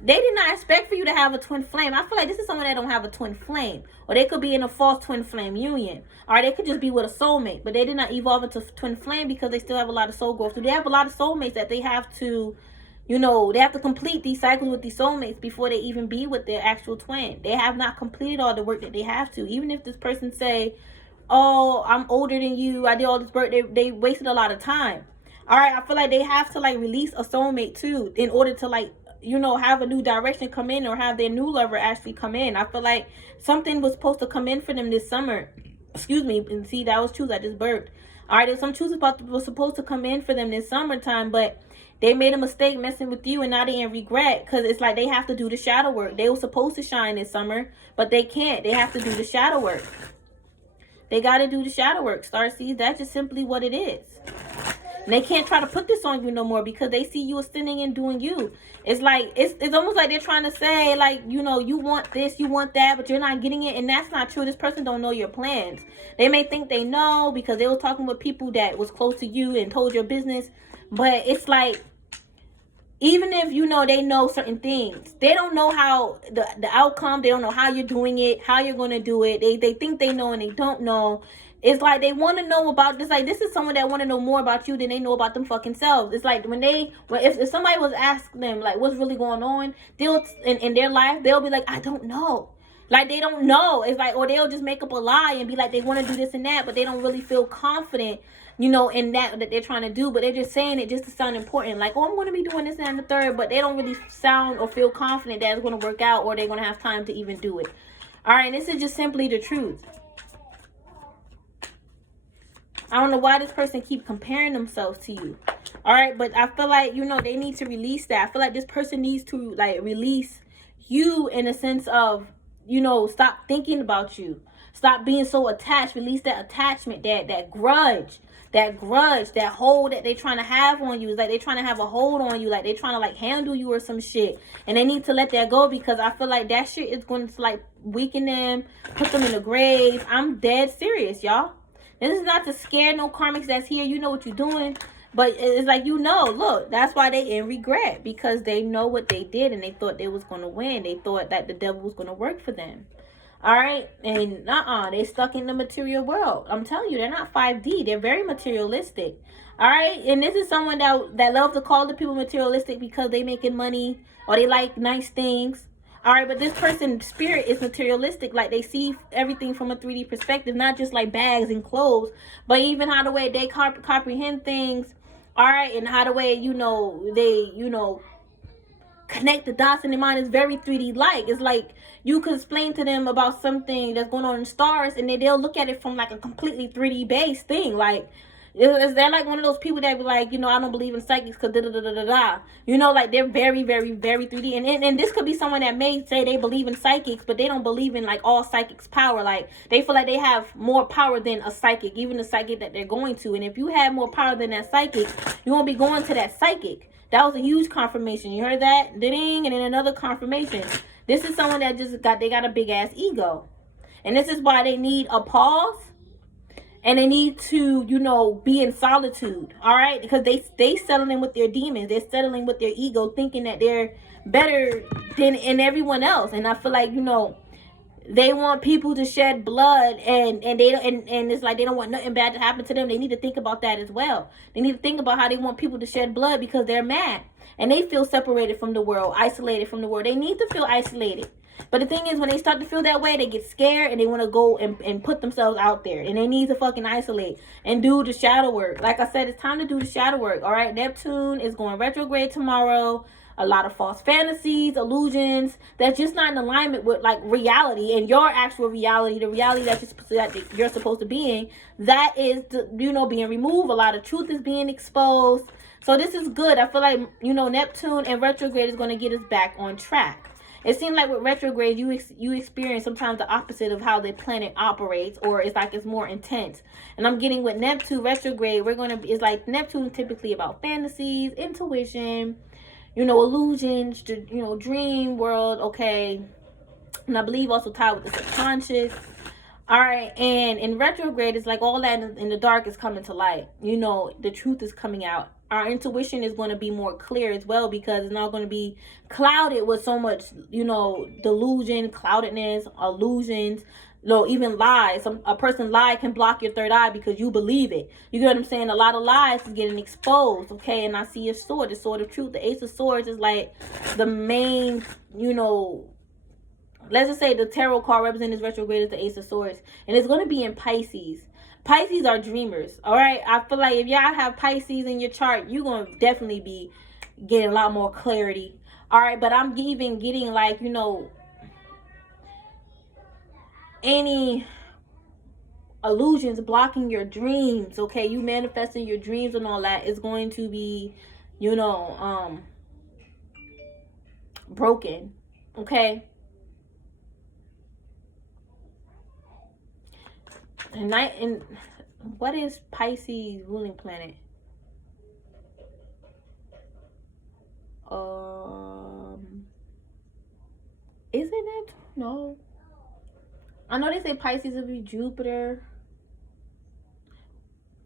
They did not expect for you to have a twin flame. I feel like this is someone that don't have a twin flame, or they could be in a false twin flame union, or they could just be with a soulmate, but they did not evolve into twin flame because they still have a lot of soul growth. So they have a lot of soulmates that they have to, you know, they have to complete these cycles with these soulmates before they even be with their actual twin. They have not completed all the work that they have to. Even if this person say, oh, I'm older than you, I did all this work, they wasted a lot of time. All right, I feel like they have to like release a soulmate too in order to like, you know, have a new direction come in, or have their new lover actually come in. I feel like something was supposed to come in for them this summer. Excuse me, and see, that was truth. I just burped. All right, there's some truth was supposed to come in for them this summertime, but they made a mistake messing with you, and now they in regret because it's like they have to do the shadow work. They were supposed to shine this summer, but they can't. They have to do the shadow work. They got to do the shadow work, Starseeds. That's just simply what it is. And they can't try to put this on you no more because they see you ascending and doing you. It's like, it's almost like they're trying to say, like, you know, you want this, you want that, but you're not getting it. And that's not true. This person don't know your plans. They may think they know because they were talking with people that was close to you and told your business. But it's like, even if, you know, they know certain things, they don't know how the outcome, they don't know how you're doing it, how you're going to do it. They think they know and they don't know. It's like they want to know about this. Like, this is someone that want to know more about you than they know about them fucking selves. It's like if somebody was asking them, like, what's really going on, they'll in their life, they'll be like, I don't know. Like, they don't know. It's like, or they'll just make up a lie and be like, they want to do this and that, but they don't really feel confident, you know, in that they're trying to do. But they're just saying it just to sound important. Like, oh, I'm going to be doing this and the third, but they don't really sound or feel confident that it's going to work out, or they're going to have time to even do it. All right, and this is just simply the truth. I don't know why this person keep comparing themselves to you. All right, but I feel like, you know, they need to release that. I feel like this person needs to, like, release you in a sense of, you know, stop thinking about you. Stop being so attached. Release that attachment, that grudge, that hold that they're trying to have on you. It's like they're trying to have a hold on you. Like they're trying to, like, handle you or some shit. And they need to let that go because I feel like that shit is going to, like, weaken them, put them in the grave. I'm dead serious, y'all. This is not to scare no karmics that's here. You know what you're doing. But it's like, you know, look, that's why they in regret. Because they know what they did and they thought they was going to win. They thought that the devil was going to work for them. All right? And they stuck in the material world. I'm telling you, they're not 5D. They're very materialistic. All right? And this is someone that loves to call the people materialistic because they making money or they like nice things. All right, but this person's spirit is materialistic. Like, they see everything from a 3D perspective, not just like bags and clothes, but even how the way they comprehend things. All right, and how the way, you know, they, you know, connect the dots in their mind is very 3D like. It's like you could explain to them about something that's going on in stars, and they'll look at it from like a completely 3D based thing. Like, is they're like one of those people that be like, you know, I don't believe in psychics because da-da-da-da-da-da. You know, like, they're very, very, very 3D. And this could be someone that may say they believe in psychics, but they don't believe in, like, all psychics' power. Like, they feel like they have more power than a psychic, even the psychic that they're going to. And if you have more power than that psychic, you won't be going to that psychic. That was a huge confirmation. You heard that? Ding. And then another confirmation. This is someone that they got a big-ass ego. And this is why they need a pause. And they need to, you know, be in solitude, all right? Because they settling with their demons. They're settling with their ego, thinking that they're better than everyone else. And I feel like, you know, they want people to shed blood, and it's like they don't want nothing bad to happen to them. They need to think about that as well. They need to think about how they want people to shed blood because they're mad. And they feel separated from the world, isolated from the world. They need to feel isolated. But the thing is, when they start to feel that way, they get scared and they want to go and put themselves out there. And they need to fucking isolate and do the shadow work. Like I said, it's time to do the shadow work. All right, Neptune is going retrograde tomorrow. a lot of false fantasies, illusions that's just not in alignment with like reality and your actual reality, the reality that you're supposed to be in. That is, being removed. A lot of truth is being exposed. So this is good. I feel like, Neptune and retrograde is going to get us back on track. It seems like with retrograde, you experience sometimes the opposite of how the planet operates, or it's like it's more intense. And I'm getting with Neptune retrograde, it's like Neptune typically about fantasies, intuition, illusions, dream world, okay. And I believe also tied with the subconscious. All right, and in retrograde, it's like all that in the dark is coming to light. The truth is coming out. Our intuition is going to be more clear as well, because it's not going to be clouded with so much, delusion, cloudedness, illusions, even lies. A person lie can block your third eye because you believe it. You get what I'm saying? A lot of lies is getting exposed, okay? And I see a sword, the sword of truth. The Ace of Swords is like the main, let's just say the tarot card representing this retrograde is the Ace of Swords. And it's going to be in Pisces. Pisces are dreamers, all right? I feel like if y'all have Pisces in your chart, you're going to definitely be getting a lot more clarity, all right? But I'm even getting like, any illusions blocking your dreams, okay? You manifesting your dreams and all that is going to be, broken, okay? And what is Pisces ruling planet? Isn't it? No. I know they say Pisces will be Jupiter.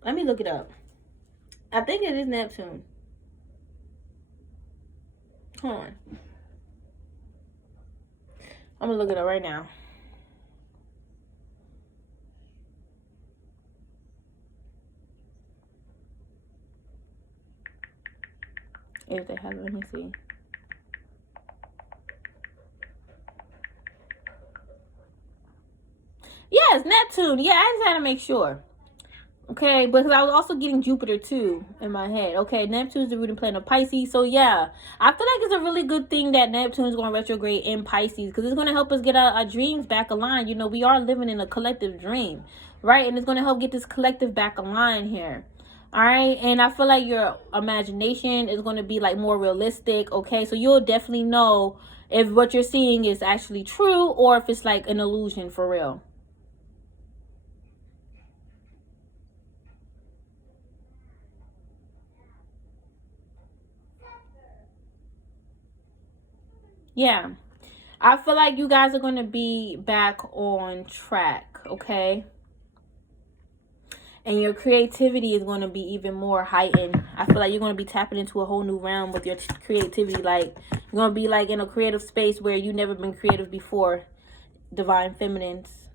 Let me look it up. I think it is Neptune. Hold on. I'm gonna look it up right now. If they have it, let me see. Yes, Neptune. Yeah, I just had to make sure. Okay, because I was also getting Jupiter too in my head. Okay, Neptune's the ruling planet of Pisces. So yeah, I feel like it's a really good thing that Neptune is going to retrograde in Pisces, because it's going to help us get our dreams back aligned. We are living in a collective dream, right? And it's going to help get this collective back aligned here. All right, and I feel like your imagination is going to be like more realistic, okay? So you'll definitely know if what you're seeing is actually true or if it's like an illusion for real. Yeah, I feel like you guys are going to be back on track, okay? And your creativity is going to be even more heightened. I feel like you're going to be tapping into a whole new realm with your creativity. Like, you're going to be like in a creative space where you've never been creative before. Divine Feminines.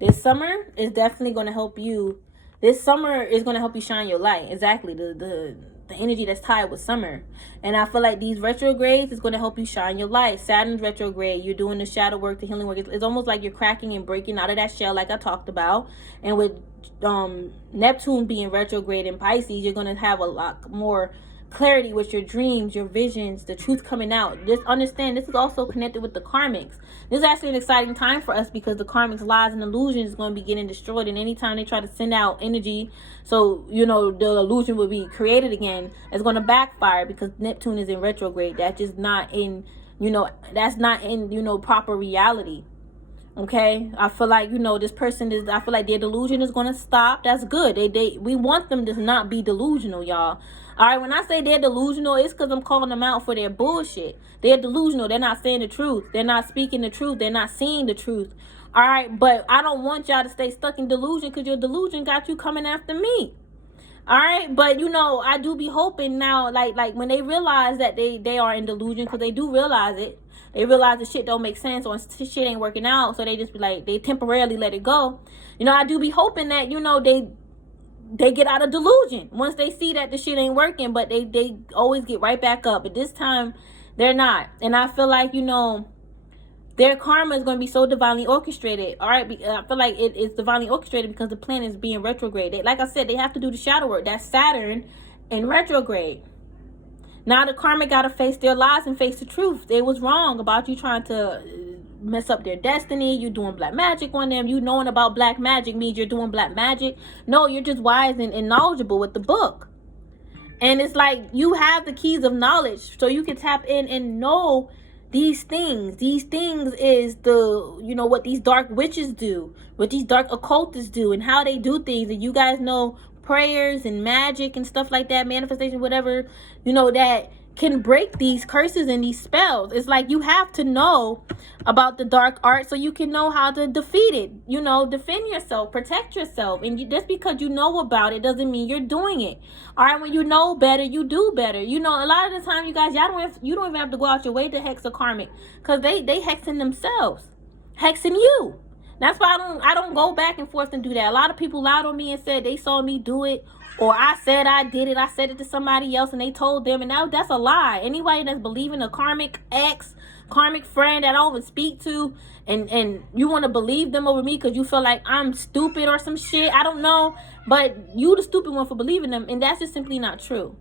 This summer is definitely going to help you. This summer is going to help you shine your light. Exactly. The energy that's tied with summer. And I feel like these retrogrades is going to help you shine your light. Saturn's retrograde, you're doing the shadow work, the healing work. It's almost like you're cracking and breaking out of that shell, like I talked about. And with Neptune being retrograde in Pisces, you're going to have a lot more clarity with your dreams, your visions, the truth coming out. Just understand, this is also connected with the karmics. This is actually an exciting time for us, because the karmics, lies, and illusions is going to be getting destroyed. And anytime they try to send out energy, so the illusion will be created again, it's going to backfire, because Neptune is in retrograde. That's just not in that's not in proper reality. Okay, I feel like this person is. I feel like their delusion is going to stop. That's good. We want them to not be delusional, y'all. All right, when I say they're delusional, it's because I'm calling them out for their bullshit. They're delusional. They're not saying the truth. They're not speaking the truth. They're not seeing the truth. All right, but I don't want y'all to stay stuck in delusion, because your delusion got you coming after me. All right, but I do be hoping now, like when they realize that they are in delusion, because they do realize it. They realize the shit don't make sense, or shit ain't working out, so they just be like, they temporarily let it go. I do be hoping that they get out of delusion once they see that the shit ain't working, but they always get right back up. But this time, they're not. And I feel like, their karma is going to be so divinely orchestrated. All right, I feel like it's divinely orchestrated because the planet is being retrograde. Like I said, they have to do the shadow work. That's Saturn in retrograde. Now the karmic got to face their lies and face the truth. They was wrong about you trying to mess up their destiny. You doing black magic on them. You knowing about black magic means you're doing black magic. No, you're just wise and knowledgeable with the book. And it's like you have the keys of knowledge so you can tap in and know these things. These things is the, you know, what these dark witches do, what these dark occultists do, and how they do things. And you guys know prayers and magic and stuff like that, manifestation, whatever, you know, that can break these curses and these spells. It's like you have to know about the dark art so you can know how to defeat it, you know, defend yourself, protect yourself. And just because you know about it doesn't mean you're doing it. All right, when you know better, you do better. You know, a lot of the time, you guys, you don't even have to go out your way to hex a karmic, because they hexing themselves, hexing you. That's why I don't go back and forth and do that. A lot of people lied on me and said they saw me do it, or I said I did it. I said it to somebody else and they told them, and now that's a lie. Anybody that's believing a karmic ex, karmic friend that I don't even speak to, and you want to believe them over me because you feel like I'm stupid or some shit, I don't know, but you the stupid one for believing them, and that's just simply not true.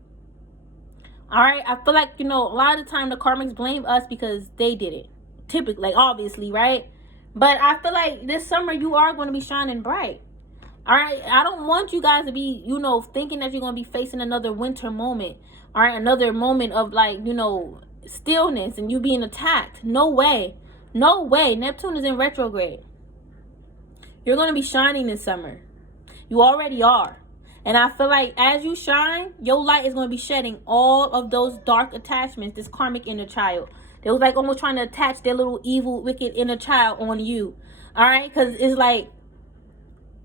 All right, I feel like, you know, a lot of the time the karmics blame us because they did it, typically, like, obviously, right? But I feel like this summer you are going to be shining bright. All right, I don't want you guys to be, you know, thinking that you're going to be facing another winter moment. All right, another moment of, like, you know, stillness and you being attacked. No way. No way. Neptune is in retrograde. You're going to be shining this summer. You already are. And I feel like as you shine, your light is going to be shedding all of those dark attachments, this karmic inner child. They was like almost trying to attach their little evil, wicked inner child on you. All right? Because it's like,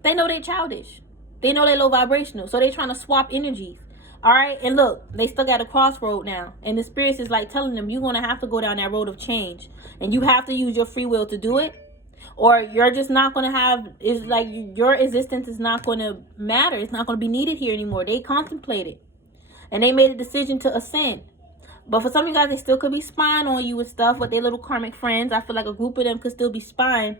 they know they're childish. They know they're low vibrational. So they're trying to swap energies. All right? And look, they stuck at a crossroad now. And the spirits is like telling them, you're going to have to go down that road of change. And you have to use your free will to do it. Or you're just not going to have, it's like your existence is not going to matter. It's not going to be needed here anymore. They contemplated. And they made a decision to ascend. But for some of you guys, they still could be spying on you and stuff with their little karmic friends. I feel like a group of them could still be spying.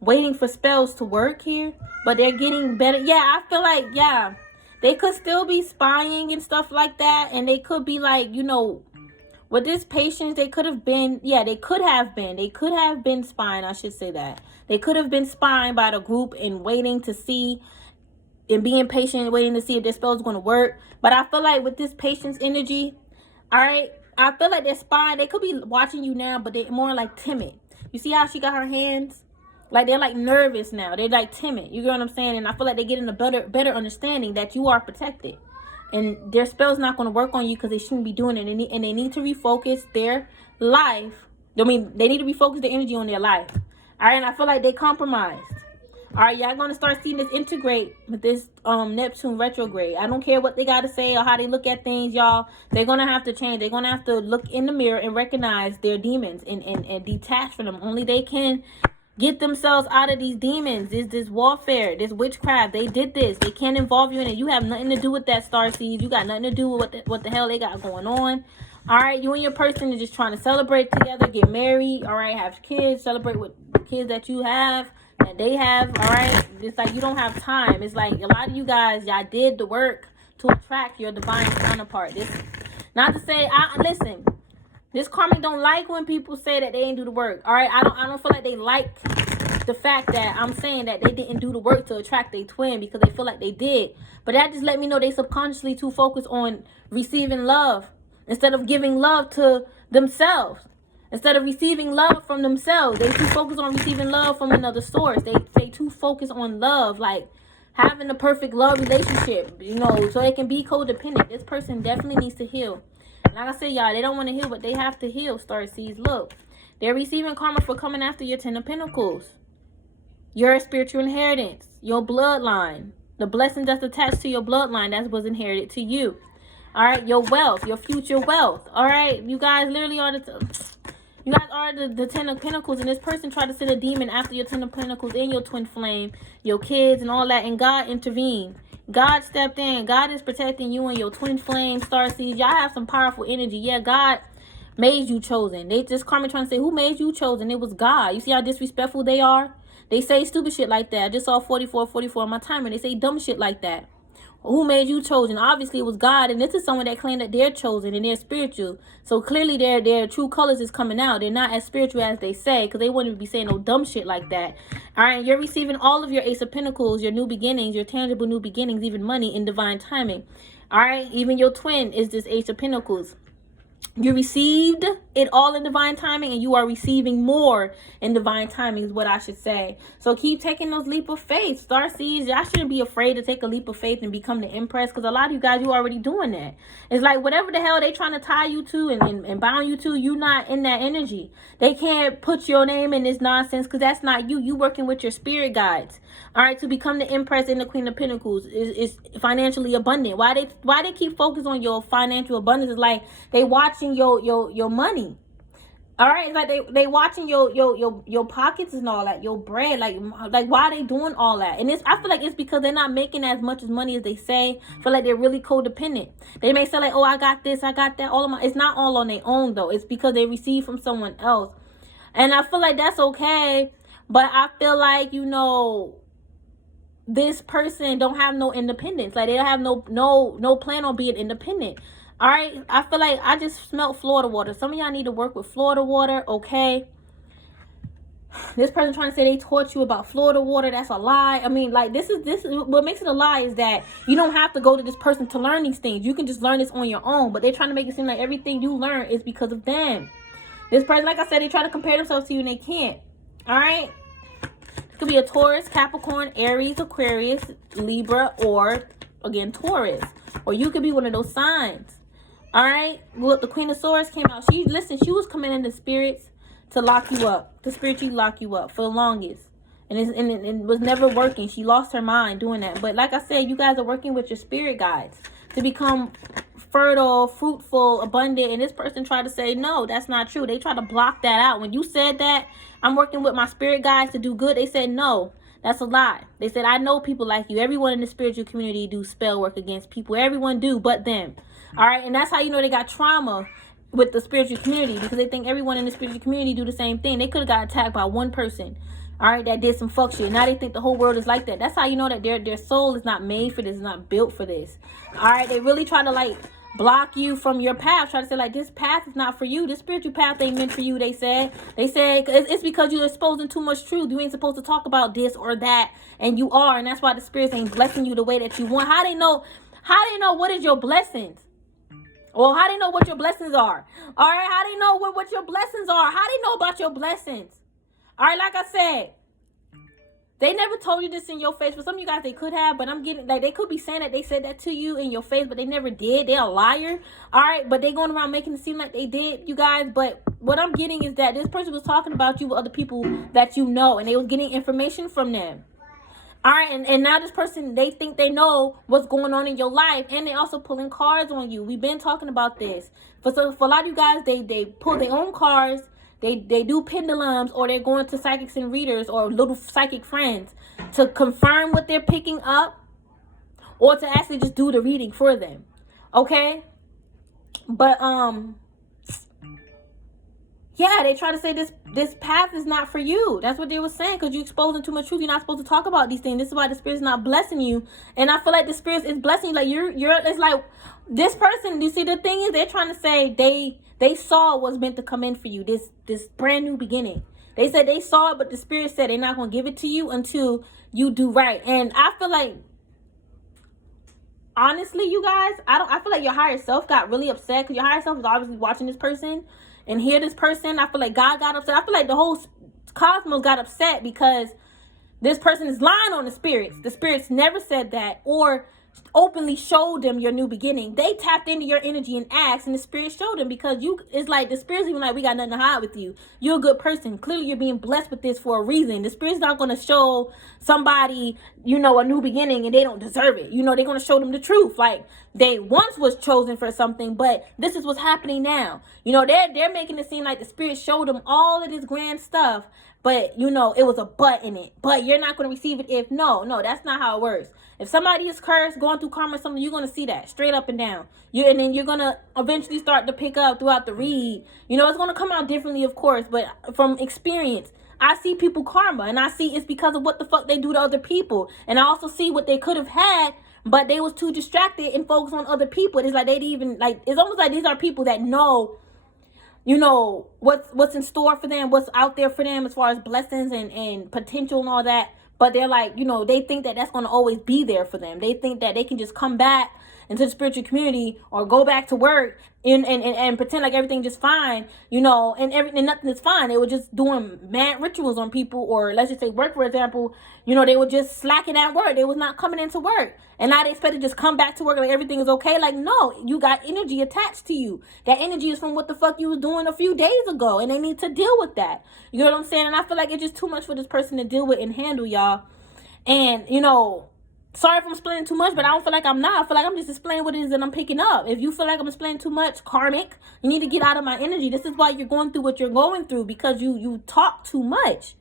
Waiting for spells to work here. But they're getting better. Yeah, I feel like, yeah. They could still be spying and stuff like that. And they could be like, you know, with this patience, they could have been, yeah, they could have been spying, I should say that. They could have been spying by the group and waiting to see, and being patient and waiting to see if their spell is going to work. But I feel like with this patience energy, all right, I feel like they're spying. They could be watching you now, but they're more like timid. You see how she got her hands? Like, they're like nervous now. They're like timid. You get what I'm saying? And I feel like they're getting a better understanding that you are protected. And their spell's not going to work on you because they shouldn't be doing it. And they need to refocus their life. I mean, they need to refocus their energy on their life. All right, and I feel like they compromised. All right, y'all going to start seeing this integrate with this Neptune retrograde. I don't care what they got to say or how they look at things, y'all. They're going to have to change. They're going to have to look in the mirror and recognize their demons and detach from them. Only they can get themselves out of these demons. This warfare, this witchcraft. They did this. They can't involve you in it. You have nothing to do with that, Starseed. You got nothing to do with what the hell they got going on. All right, you and your person are just trying to celebrate together, get married. All right, have kids, celebrate with kids that you have, that they have. All right, it's like you don't have time. It's like a lot of you guys, y'all did the work to attract your divine counterpart. This, not to say, listen. This karmic don't like when people say that they ain't do the work. All right, I don't feel like they like the fact that I'm saying that they didn't do the work to attract their twin, because they feel like they did. But that just let me know they subconsciously too focused on receiving love instead of giving love to themselves. Instead of receiving love from themselves, they too focused on receiving love from another source. They too focused on love, like having a perfect love relationship, you know, so they can be codependent. This person definitely needs to heal. Like I said, y'all, they don't want to heal, but they have to heal, Starseeds. Look, they're receiving karma for coming after your 10 of Pentacles. Your spiritual inheritance, your bloodline, the blessings that's attached to your bloodline that was inherited to you. All right, your wealth, your future wealth. All right, you guys literally are the 10 of Pentacles, and this person tried to send a demon after your 10 of Pentacles and your twin flame, your kids and all that, and God intervened. God stepped in. God is protecting you and your twin flame, Starseeds. Y'all have some powerful energy. Yeah, God made you chosen. They just karma trying to say, who made you chosen? It was God. You see how disrespectful they are? They say stupid shit like that. I just saw 44 on my timer. They say dumb shit like that. Who made you chosen? Obviously, it was God, and this is someone that claimed that they're chosen and they're spiritual. So clearly, their true colors is coming out. They're not as spiritual as they say, because they wouldn't be saying no dumb shit like that. All right, you're receiving all of your Ace of Pentacles, your new beginnings, your tangible new beginnings, even money in divine timing. All right, even your twin is this Ace of Pentacles. You received it all in divine timing, and you are receiving more in divine timing is what I should say. So keep taking those leap of faith. Starseeds, y'all shouldn't be afraid to take a leap of faith and become the Empress, because a lot of you guys, you already doing that. It's like whatever the hell they trying to tie you to and bound you to, you not in that energy. They can't put your name in this nonsense, because that's not you. You working with your spirit guides. All right, to become the Empress and the Queen of Pentacles is financially abundant. Why they keep focused on your financial abundance? Is like they watching your money. All right, like they watching your pockets and all that, your bread. Like why are they doing all that? And I feel like it's because they're not making as much as money as they say. I feel like they're really codependent. They may say like, oh, I got this, I got that. It's not all on their own though. It's because they receive from someone else, and I feel like that's okay. But I feel like, you know, this person don't have no independence. Like they don't have no plan on being independent. All right, I feel like I just smelled Florida water. Some of y'all need to work with Florida water, okay? This person trying to say they taught you about Florida water, that's a lie. I mean, like this is what makes it a lie is that you don't have to go to this person to learn these things. You can just learn this on your own, but they're trying to make it seem like everything you learn is because of them. This person, like I said, they try to compare themselves to you and they can't. All right? It could be a Taurus, Capricorn, Aries, Aquarius, Libra, or again Taurus. Or you could be one of those signs. All right, look, the Queen of Swords came out. She was coming in the spirits to lock you up, to spiritually lock you up for the longest, and it was never working. She lost her mind doing that. But like I said, you guys are working with your spirit guides to become fertile, fruitful, abundant. And this person tried to say no, that's not true. They tried to block that out. When you said that I'm working with my spirit guides to do good, they said no. That's a lie. They said, I know people like you. Everyone in the spiritual community do spell work against people. Everyone do, but them. All right, and that's how you know they got trauma with the spiritual community, because they think everyone in the spiritual community do the same thing. They could have got attacked by one person, all right, that did some fuck shit. Now they think the whole world is like that. That's how you know that their soul is not made for this, is not built for this. All right, they really try to like block you from your path, try to say like this path is not for you, this spiritual path ain't meant for you. They said it's because you're exposing too much truth. You ain't supposed to talk about this or that, and you are, and that's why the spirits ain't blessing you the way that you want. How they know what is your blessings? Well, how do they know what your blessings are? All right, how do they know what your blessings are? How do they know about your blessings? All right, like I said, they never told you this in your face. For some of you guys, they could have, but I'm getting, like, they could be saying that they said that to you in your face, but they never did. They're a liar. All right, but they going around making it seem like they did, you guys. But what I'm getting is that this person was talking about you with other people that you know, and they was getting information from them. All right, and now this person, they think they know what's going on in your life, and they also pulling cards on you. We've been talking about this. For a lot of you guys, they pull their own cards, they do pendulums, or they're going to psychics and readers or little psychic friends to confirm what they're picking up, or to actually just do the reading for them. Okay? But yeah, they try to say this path is not for you. That's what they were saying, because you're exposing too much truth. You're not supposed to talk about these things. This is why the spirit's not blessing you. And I feel like the spirit is blessing you. Like it's like this person, you see, the thing is they're trying to say they saw what's meant to come in for you. This brand new beginning. They said they saw it, but the spirit said they're not going to give it to you until you do right. And I feel like, honestly, you guys, I feel like your higher self got really upset, because your higher self is obviously watching this person and hear this person. I feel like God got upset. I feel like the whole cosmos got upset because this person is lying on the spirits. The spirits never said that or openly showed them your new beginning. They tapped into your energy and asked, and the spirit showed them, because it's like the spirit's even like, we got nothing to hide with you. You're a good person. Clearly you're being blessed with this for a reason. The spirit's not going to show somebody, a new beginning and they don't deserve it. They're going to show them the truth. Like, they once was chosen for something, but this is what's happening now. They're making it seem like the spirit showed them all of this grand stuff, but it was a but in it. But you're not going to receive it if no, that's not how it works. If somebody is cursed, going through karma or something, you're going to see that straight up and down. And then you're going to eventually start to pick up throughout the read. It's going to come out differently, of course, but from experience, I see people karma, and I see it's because of what the fuck they do to other people. And I also see what they could have had but they was too distracted and focused on other people. It's like they didn't even, like, it's almost like these are people that know, you know, what's in store for them, what's out there for them as far as blessings and potential and all that. But they're like, you know, they think that that's going to always be there for them. They think that they can just come back into the spiritual community or go back to work and pretend like everything just fine, you know, and nothing is fine. They were just doing mad rituals on people, or let's just say work, for example, you know, they were just slacking at work. They was not coming into work. And now they expect to just come back to work like everything is okay. Like, no, you got energy attached to you. That energy is from what the fuck you was doing a few days ago, and they need to deal with that. You know what I'm saying? And I feel like it's just too much for this person to deal with and handle, y'all. And, you know, sorry if I'm explaining too much, but I don't feel like I'm not. I feel like I'm just explaining what it is that I'm picking up. If you feel like I'm explaining too much, karmic, you need to get out of my energy. This is why you're going through what you're going through, because you talk too much.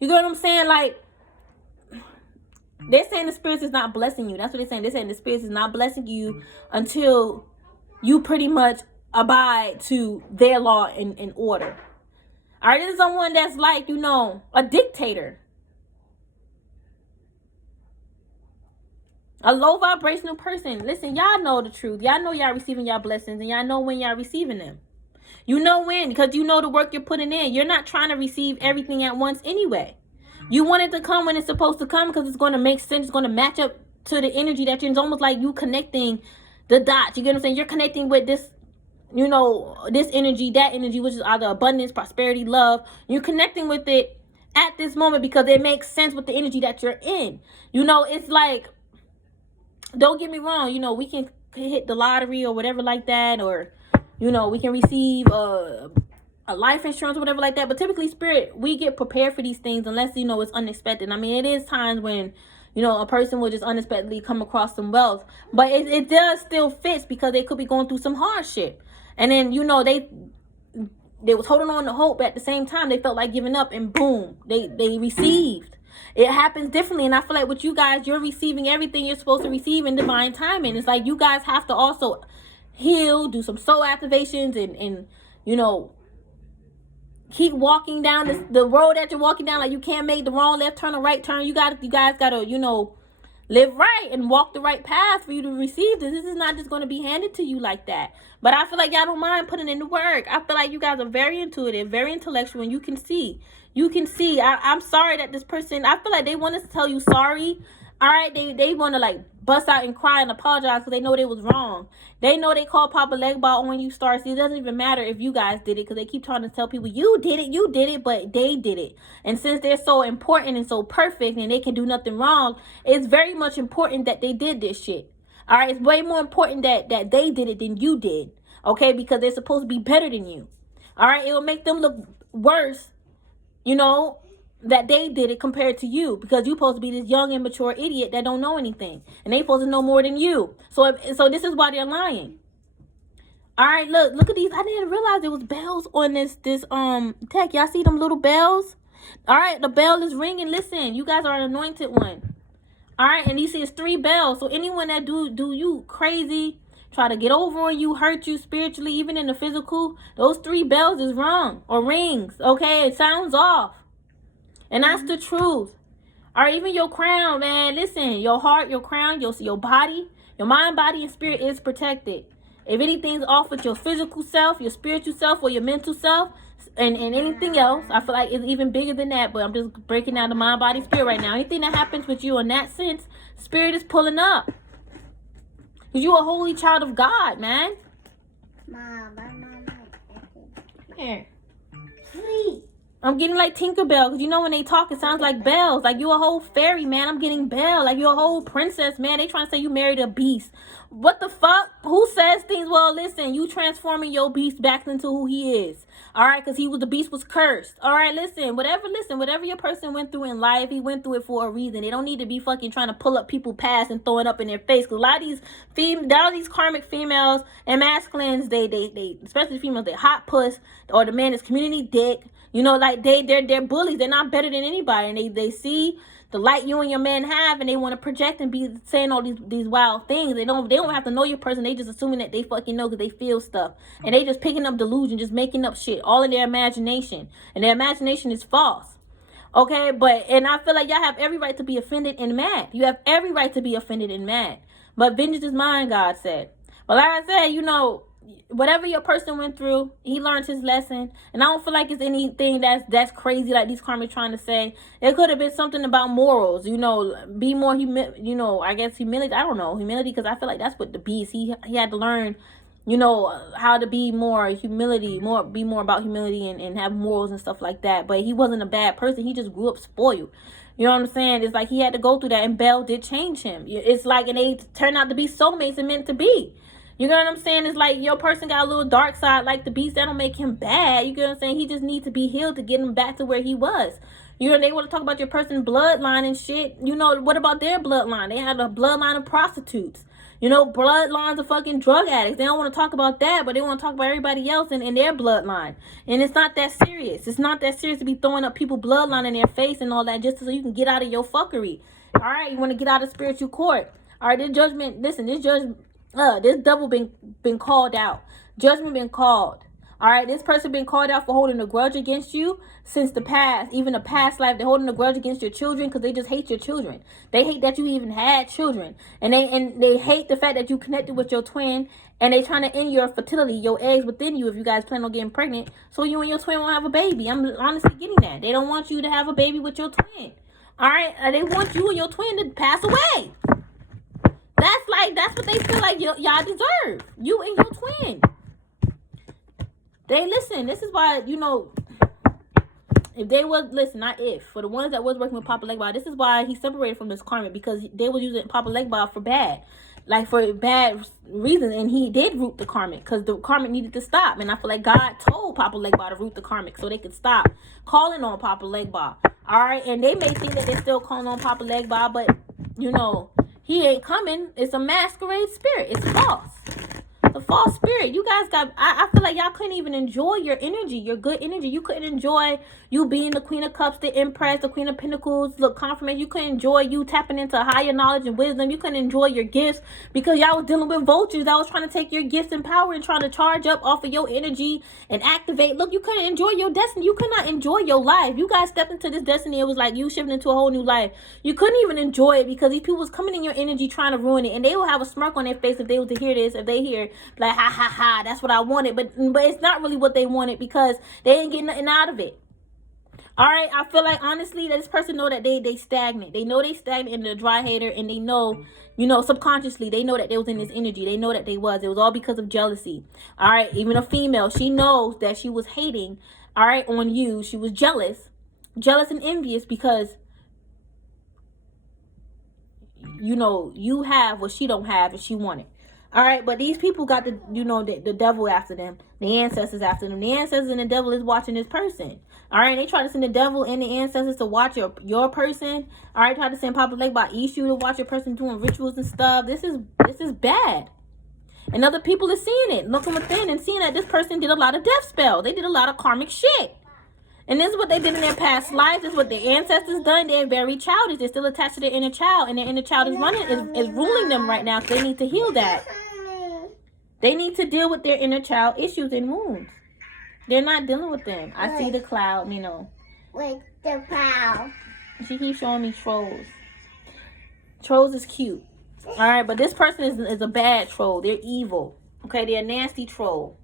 You get what I'm saying? Like, they're saying the spirits is not blessing you. That's what they're saying. They're saying the spirits is not blessing you until you pretty much abide to their law and order. All right, this is someone that's like, you know, a dictator. A low vibrational person. Listen, y'all know the truth. Y'all know y'all receiving y'all blessings, and y'all know when y'all receiving them. You know when, because you know the work you're putting in. You're not trying to receive everything at once anyway. You want it to come when it's supposed to come, because it's going to make sense. It's going to match up to the energy that you're. It's almost like you connecting the dots. You get what I'm saying? You're connecting with this, you know, this energy, that energy, which is either abundance, prosperity, love. You're connecting with it at this moment because it makes sense with the energy that you're in. You know, it's like, don't get me wrong, you know, we can hit the lottery or whatever like that, or, you know, we can receive a life insurance or whatever like that. But typically, spirit, we get prepared for these things unless, you know, it's unexpected. I mean, it is times when, you know, a person will just unexpectedly come across some wealth. But it does still fits because they could be going through some hardship. And then, you know, they was holding on to hope, but at the same time, they felt like giving up, and boom, they received. It happens differently, and I feel like with you guys, you're receiving everything you're supposed to receive in divine timing. It's like you guys have to also heal, do some soul activations, and you know, keep walking down the road that you're walking down. Like, you can't make the wrong left turn or right turn. You guys gotta, you know, live right and walk the right path for you to receive this. This is not just going to be handed to you like that. But I feel like y'all don't mind putting in the work. I feel like you guys are very intuitive, very intellectual, and you can see. I'm sorry that this person, I feel like they want to tell you sorry. All right, they want to like bust out and cry and apologize because they know they was wrong. They know they called Papa Legball on you, Starcy. It doesn't even matter if you guys did it, because they keep trying to tell people you did it, but they did it. And since they're so important and so perfect and they can do nothing wrong, it's very much important that they did this shit. All right, it's way more important that they did it than you did. Okay, because they're supposed to be better than you. All right, it will make them look worse, you know, that they did it compared to you, because you're supposed to be this young immature idiot that don't know anything, and they supposed to know more than you. So this is why they're lying. All right, look at these. I didn't realize there was bells on this tech. Y'all see them little bells? All right, the bell is ringing. Listen, you guys are an anointed one. All right, and you see it's 3 bells. So anyone that do you crazy, try to get over on you, hurt you spiritually, even in the physical, those 3 bells is wrong, or rings. Okay, it sounds off. And that's the truth. Or even your crown, man. Listen, your heart, your crown, your body, your mind, body, and spirit is protected. If anything's off with your physical self, your spiritual self, or your mental self, and anything else, I feel like it's even bigger than that. But I'm just breaking down the mind, body, spirit right now. Anything that happens with you in that sense, spirit is pulling up. Because you're a holy child of God, man. Mom. Here. Please. I'm getting like Tinkerbell, because you know when they talk, it sounds like bells. Like, you a whole fairy, man. I'm getting bell. Like, you a whole princess, man. They trying to say you married a beast. What the fuck? Who says things? Well, listen, you transforming your beast back into who he is. All right, because the beast was cursed. All right, listen, whatever your person went through in life, he went through it for a reason. They don't need to be fucking trying to pull up people's past and throw it up in their face. Because a lot of these karmic females and masculines, they especially females, they hot puss, or the man is community dick. You know, like they're bullies. They're not better than anybody. And they see the light you and your man have, and they want to project and be saying all these wild things. They don't have to know your person. They just assuming that they fucking know because they feel stuff. And they just picking up delusion, just making up shit, all in their imagination. And their imagination is false. Okay, and I feel like y'all have every right to be offended and mad. You have every right to be offended and mad. But vengeance is mine, God said. But like I said, you know, whatever your person went through, he learned his lesson. And I don't feel like it's anything that's crazy like these karmics trying to say. It could have been something about morals, you know, be more I guess humility. I don't know, humility, because I feel like that's what the beast, he had to learn, you know, how to be more be more about humility and have morals and stuff like that. But he wasn't a bad person. He just grew up spoiled. You know what I'm saying? It's like he had to go through that, and Belle did change him. It's like, and they turned out to be soulmates and meant to be. You know what I'm saying? It's like your person got a little dark side like the beast. That don't make him bad. You know what I'm saying? He just needs to be healed to get him back to where he was. You know, they want to talk about your person's bloodline and shit. You know, what about their bloodline? They had a bloodline of prostitutes. You know, bloodlines of fucking drug addicts. They don't want to talk about that, but they want to talk about everybody else in their bloodline. And it's not that serious. It's not that serious to be throwing up people's bloodline in their face and all that just so you can get out of your fuckery. All right, you want to get out of spiritual court. All right, this judgment, listen, this devil been called out. Judgment been called. All right, this person been called out for holding a grudge against you since the past, even the past life. They're holding a grudge against your children because they just hate your children. They hate that you even had children, and they hate the fact that you connected with your twin, and they trying to end your fertility, your eggs within you, if you guys plan on getting pregnant, so you and your twin won't have a baby. I'm honestly getting that. They don't want you to have a baby with your twin. All right, they want you and your twin to pass away. That's what they feel like y'all deserve. You and your twin. They listen. This is why, you know, if they was, listen, not if, for the ones that was working with Papa Legba, this is why he separated from this karmic, because they was using Papa Legba for bad, like for bad reasons, and he did root the karmic because the karmic needed to stop. And I feel like God told Papa Legba to root the karmic so they could stop calling on Papa Legba. All right, and they may think that they're still calling on Papa Legba, but you know, he ain't coming. It's a masquerade spirit. It's false. The false spirit. You guys got, I feel like y'all couldn't even enjoy your energy, your good energy. You couldn't enjoy you being the Queen of Cups, the Empress, the Queen of Pentacles, look, confirmation. You couldn't enjoy you tapping into higher knowledge and wisdom. You couldn't enjoy your gifts because y'all was dealing with vultures that was trying to take your gifts and power and trying to charge up off of your energy and activate. Look, you couldn't enjoy your destiny. You could not enjoy your life. You guys stepped into this destiny. It was like you shifting into a whole new life. You couldn't even enjoy it because these people was coming in your energy trying to ruin it. And they will have a smirk on their face if they were to hear this. If they hear like, ha, ha, ha, that's what I wanted. But it's not really what they wanted because they ain't getting nothing out of it. All right, I feel like honestly that this person know that they stagnant. They know they stagnant and they're a dry hater, and they know, you know, subconsciously they know that they was in this energy. They know that they was. It was all because of jealousy. All right, even a female, she knows that she was hating, all right, on you. She was jealous and envious because, you know, you have what she don't have and she wanted. All right, but these people got the, you know, the devil after them, the ancestors after them. The ancestors and the devil is watching this person. All right, they try to send the devil and the ancestors to watch your person. All right, try to send Papa Legba Ishu to watch your person doing rituals and stuff. This is bad. And other people are seeing it, looking within and seeing that this person did a lot of death spells. They did a lot of karmic shit. And this is what they did in their past life. This is what their ancestors done. They're very childish. They're still attached to their inner child, and their inner child is ruling them right now. So they need to heal that. They need to deal with their inner child issues and wounds. They're not dealing with them. I see the cloud, you know. With the cloud. She keeps showing me trolls. Trolls is cute. All right, but this person is a bad troll. They're evil. Okay, they're a nasty troll.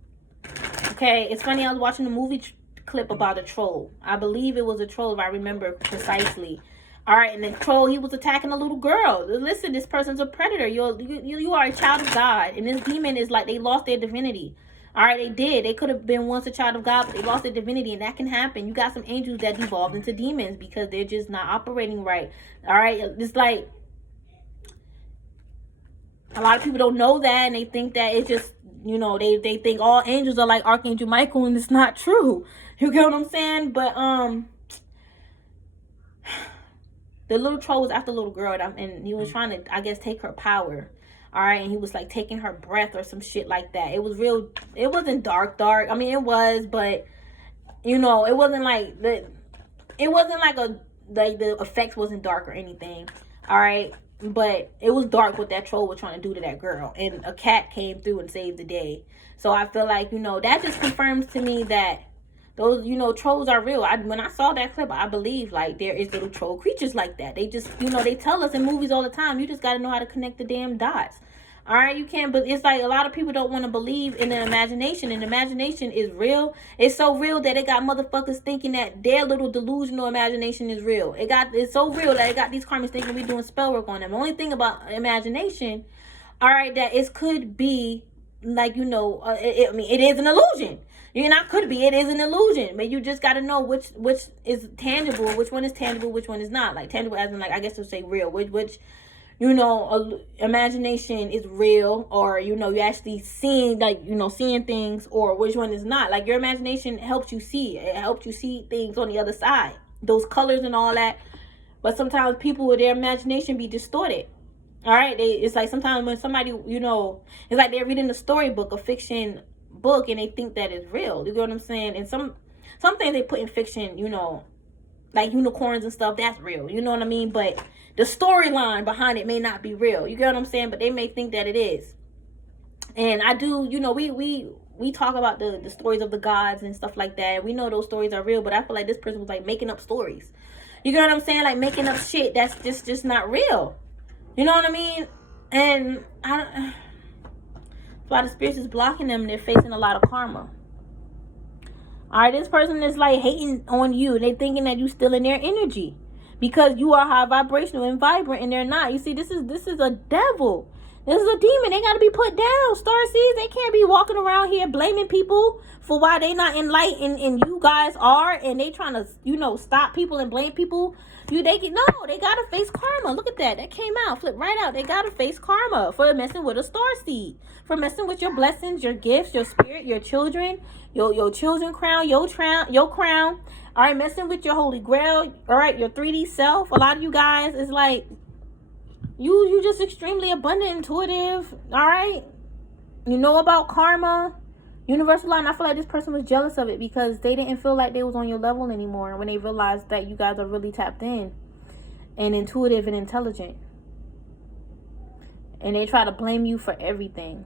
Okay, it's funny. I was watching a movie clip about a troll. I believe it was a troll if I remember precisely. All right, and the troll, he was attacking a little girl. Listen, this person's a predator. You are a child of God, and this demon is like they lost their divinity. All right, they did. They could have been once a child of God, but they lost their divinity, and that can happen. You got some angels that devolved into demons because they're just not operating right. All right, it's like a lot of people don't know that, and they think that it's just, you know, they think all angels are like Archangel Michael, and it's not true. You get what I'm saying? But the little troll was after the little girl, and he was trying to, I guess, take her power. All right, and he was like taking her breath or some shit like that. It was real. It wasn't dark. I mean, it was, but you know, it wasn't like the. It wasn't like the effects wasn't dark or anything. All right, but it was dark what that troll was trying to do to that girl, and a cat came through and saved the day. So I feel like, you know, that just confirms to me that Those, trolls are real. When I saw that clip, I believe like there is little troll creatures like that. They just, they tell us in movies all the time. You just got to know how to connect the damn dots. All right, you can't, but it's like a lot of people don't want to believe in the imagination, and imagination is real. It's so real that it got motherfuckers thinking that their little delusional imagination is real. It's so real that it got these karmics thinking we doing spell work on them. The only thing about imagination, all right, that it could be like, it is an illusion. It is an illusion, but you just got to know which is tangible, which one is tangible, which one is not. Like tangible as in, like, I guess to say real, which imagination is real, or you actually seeing, like, seeing things, or which one is not. Like, your imagination helps you see. It helps you see things on the other side, those colors and all that. But sometimes people with their imagination be distorted. All right, it's like sometimes when somebody, it's like they're reading a storybook, a fiction book, and they think that it's real. You get what I'm saying? And some things they put in fiction, like unicorns and stuff, that's real. You know what I mean? But the storyline behind it may not be real. You get what I'm saying? But they may think that it is. And I do, we talk about the stories of the gods and stuff like that. We know those stories are real, but I feel like this person was like making up stories. You get what I'm saying? Like making up shit that's just not real. You know what I mean? And a lot of spirits is blocking them. They're facing a lot of karma. All right, this person is like hating on you. They thinking that you still in their energy because you are high vibrational and vibrant, and they're not. You see, this is a devil. This is a demon. They got to be put down. Starseeds, they can't be walking around here blaming people for why they not enlightened and you guys are, and they trying to, stop people and blame people. They gotta face karma. Look at that. That came out. Flip right out. They gotta face karma for messing with a starseed, for messing with your blessings, your gifts, your spirit, your children, your children crown, your crown. All right, messing with your holy grail. All right, your 3D self. A lot of you guys is like, you just extremely abundant, intuitive. All right, you know about karma, universal law. And I feel like this person was jealous of it because they didn't feel like they was on your level anymore when they realized that you guys are really tapped in and intuitive and intelligent. And they try to blame you for everything.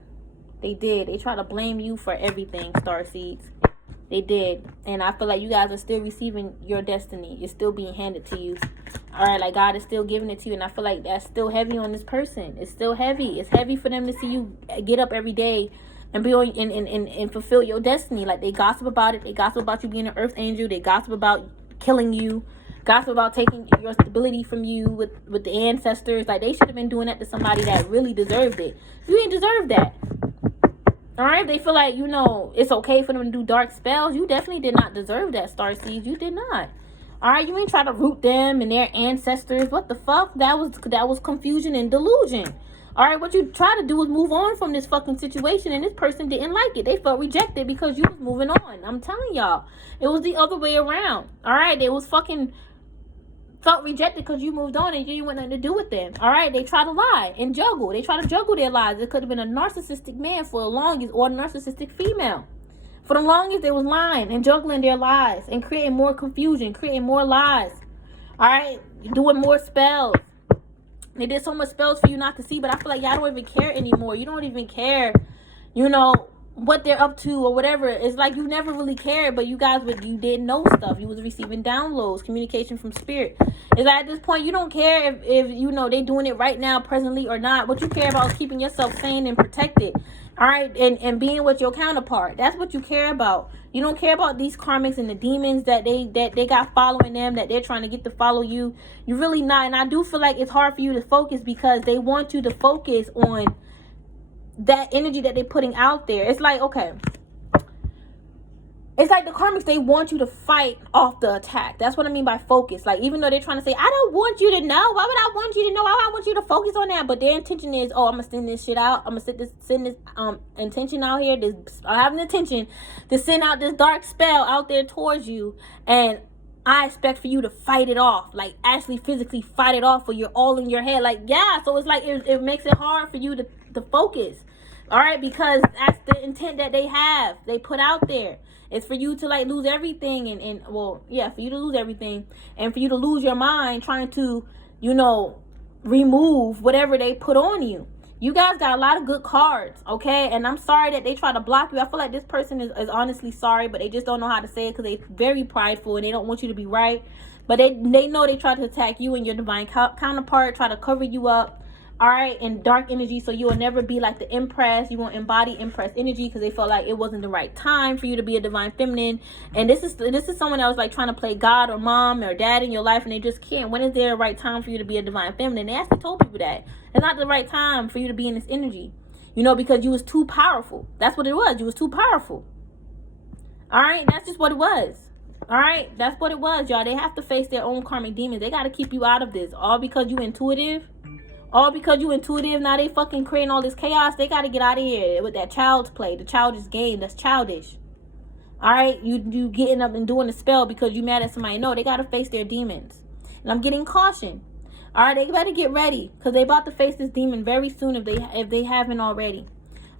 They did. They try to blame you for everything, starseeds. They did. And I feel like you guys are still receiving your destiny. It's still being handed to you. All right, like God is still giving it to you. And I feel like that's still heavy on this person. It's still heavy. It's heavy for them to see you get up every day and be on and fulfill your destiny. Like, they gossip about it. They gossip about you being an earth angel. They gossip about killing you. Gossip about taking your stability from you with the ancestors. Like, they should have been doing that to somebody that really deserved it. You didn't deserve that. All right, they feel like, it's okay for them to do dark spells. You definitely did not deserve that, starseeds. You did not. All right, you ain't try to root them and their ancestors. What the fuck? That was confusion and delusion. All right, what you try to do is move on from this fucking situation, and this person didn't like it. They felt rejected because you was moving on. I'm telling y'all, it was the other way around. All right, they was felt rejected because you moved on and you want nothing to do with them. All right, they try to lie and juggle. They try to juggle their lies. It could have been a narcissistic man for the longest, or a narcissistic female. For the longest, they was lying and juggling their lies and creating more confusion, creating more lies. All right, doing more spells. They did so much spells for you not to see, but I feel like y'all don't even care anymore. You don't even care, what they're up to or whatever. It's like you never really cared, but you didn't know stuff. You was receiving downloads, communication from spirit. It's like at this point, you don't care if they doing it right now, presently or not. What you care about is keeping yourself sane and protected. All right, and being with your counterpart. That's what you care about. You don't care about these karmics and the demons that they got following them, that they're trying to get to follow you. You really not. And I do feel like it's hard for you to focus because they want you to focus on that energy that they're putting out there. It's like, okay, it's like the karmics, they want you to fight off the attack. That's what I mean by focus. Like, even though they're trying to say, I don't want you to know. Why would I want you to know? Why would I want you to focus on that? But their intention is, I'm gonna send this shit out. I'm gonna send this intention out here. I have an intention to send out this dark spell out there towards you, and I expect for you to fight it off, like actually physically fight it off, or you're all in your head. Like, yeah, so it's like it makes it hard for you to focus. All right, because that's the intent that they put out there. It's for you to like lose everything for you to lose everything and for you to lose your mind trying to, remove whatever they put on you. You guys got a lot of good cards, okay? And I'm sorry that they try to block you. I feel like this person is honestly sorry, but they just don't know how to say it because they're very prideful and they don't want you to be right. But they know they try to attack you and your divine counterpart, try to cover you up, all right, in dark energy, so you will never be like the Empress. You won't embody Empress energy because they felt like it wasn't the right time for you to be a divine feminine. And this is someone that was like trying to play God or mom or dad in your life, and they just can't. When is there a right time for you to be a divine feminine? They actually told people that it's not the right time for you to be in this energy, you know, because you was too powerful. That's what it was. You was too powerful. All right, that's just what it was. All right, that's what it was, y'all. They have to face their own karmic demons. They got to keep you out of this, all because you intuitive. All because you intuitive. Now they fucking creating all this chaos. They got to get out of here with that child's play, the childish game. That's childish. All right, you getting up and doing the spell because you mad at somebody. No, they got to face their demons. And I'm getting caution. All right, they better get ready because they about to face this demon very soon if they haven't already.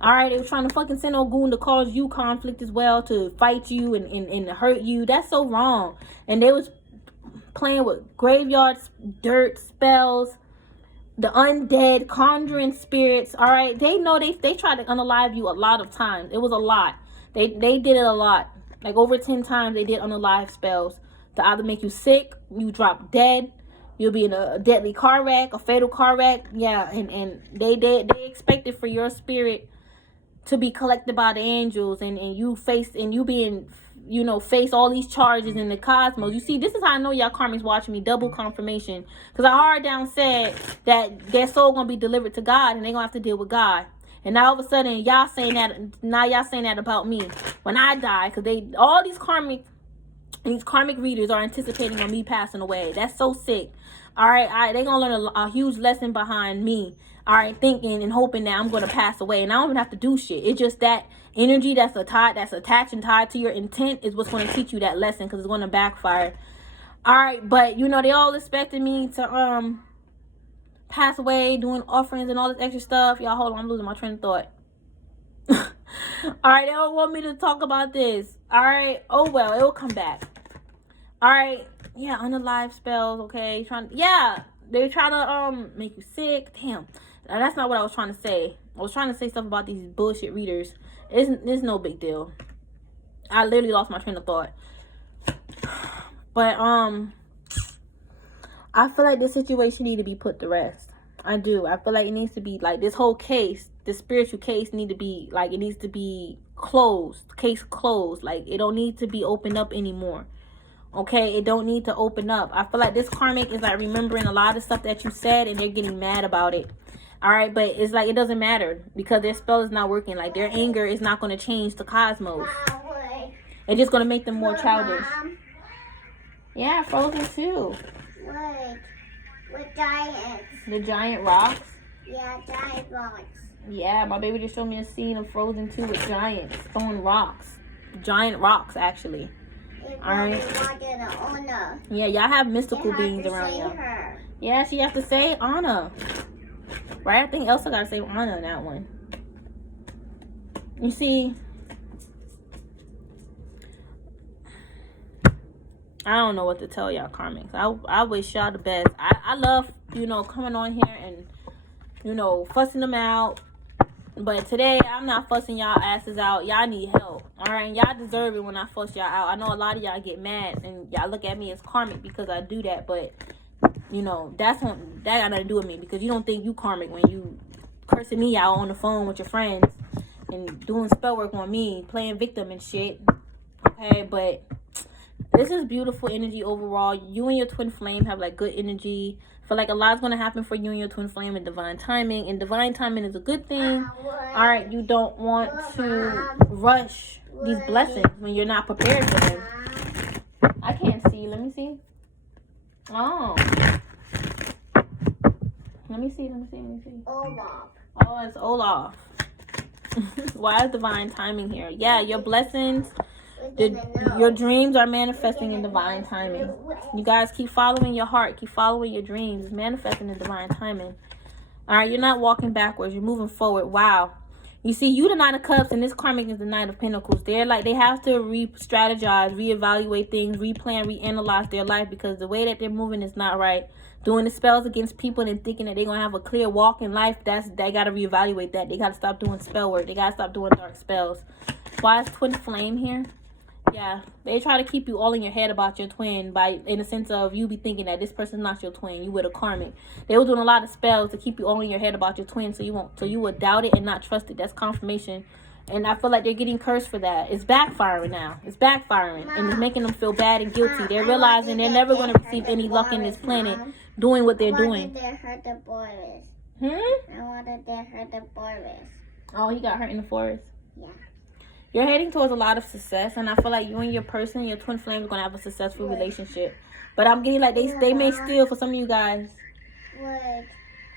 All right, they were trying to fucking send Ogun to cause you conflict as well, to fight you and hurt you. That's so wrong. And they was playing with graveyards, dirt, spells, the undead, conjuring spirits. All right, they know they tried to unalive you a lot of times. It was a lot. They did it a lot, like over 10 times. They did unalive spells to either make you sick, you drop dead, you'll be in a deadly car wreck, a fatal car wreck. Yeah, and they expected for your spirit to be collected by the angels, and you being, you know, face all these charges in the cosmos. You see, this is how I know y'all karmics watching me. Double confirmation. Because I hard down said that their soul gonna be delivered to God and they gonna have to deal with God. And now all of a sudden y'all saying that, now y'all saying that about me when I die. Because all these karmic readers are anticipating on me passing away. That's so sick. All right, they gonna learn a huge lesson behind me. All right, thinking and hoping that I'm gonna pass away, and I don't even have to do shit. It's just that energy that's attached and tied to your intent is what's gonna teach you that lesson, because it's gonna backfire. All right, but you know they all expected me to pass away, doing offerings and all this extra stuff. Y'all, hold on, I'm losing my train of thought. All right, they don't want me to talk about this. All right, oh well, it will come back. All right, yeah, unalive spells. Okay, they try to make you sick. Damn, now, that's not what I was trying to say. I was trying to say stuff about these bullshit readers. It's no big deal. I literally lost my train of thought. But I feel like this situation need to be put to rest. I do. I feel like it needs to be like this whole case, the spiritual case need to be like, it needs to be closed. Case closed. Like it don't need to be opened up anymore. Okay, it don't need to open up. I feel like this karmic is like remembering a lot of stuff that you said and they're getting mad about it. All right, but it's like it doesn't matter because their spell is not working. Like their anger is not going to change the cosmos. It's just going to make them more childish. Yeah, Frozen too. Wait, with giants. The giant rocks. Yeah, giant rocks. Yeah, my baby just showed me a scene of Frozen 2 with giants throwing rocks. Giant rocks, actually. All right. Yeah, y'all have mystical beings around y'all. Yeah, she has to say Anna. Right? I think Elsa got to say Anna in that one. You see, I don't know what to tell y'all, karmics. I wish y'all the best. I love, you know, coming on here and, you know, fussing them out. But today, I'm not fussing y'all asses out. Y'all need help. All right? Y'all deserve it when I fuss y'all out. I know a lot of y'all get mad and y'all look at me as karmic because I do that. But, you know, that got nothing to do with me because you don't think you karmic when you cursing me out on the phone with your friends and doing spell work on me, playing victim and shit. Okay? But this is beautiful energy overall. You and your twin flame have like good energy. I feel like a lot's going to happen for you and your twin flame in divine timing. And divine timing is a good thing. All right, you don't want to rush these blessings when you're not prepared for them. I can't see. Let me see. Oh. Let me see. Olaf. Oh, it's Olaf. Why is divine timing here? Yeah, your blessings, your dreams are manifesting in divine timing. You guys keep following your heart. Keep following your dreams. It's manifesting in divine timing. All right, you're not walking backwards. You're moving forward. Wow. You see, you the Knight of Cups, and this karmic is the Knight of Pentacles. They're like, they have to re-strategize, reevaluate things, replan, reanalyze their life because the way that they're moving is not right. doing the spells against people and thinking that they're gonna have a clear walk in life. They gotta reevaluate that. They gotta stop doing spell work. They gotta stop doing dark spells. Why is twin flame here? Yeah, they try to keep you all in your head about your twin in the sense of you be thinking that this person's not your twin. You with a karmic. They were doing a lot of spells to keep you all in your head about your twin, so you would doubt it and not trust it. That's confirmation. And I feel like they're getting cursed for that. It's backfiring now. It's backfiring. And it's making them feel bad and guilty. They're realizing they're never going to receive any luck in this planet doing what they're doing. They hurt the boys. I wanted to hurt the boys. Oh, he got hurt in the forest? Yeah. You're heading towards a lot of success. And I feel like you and your person, your twin flame, are going to have a successful relationship. But I'm getting like they may steal for some of you guys. What?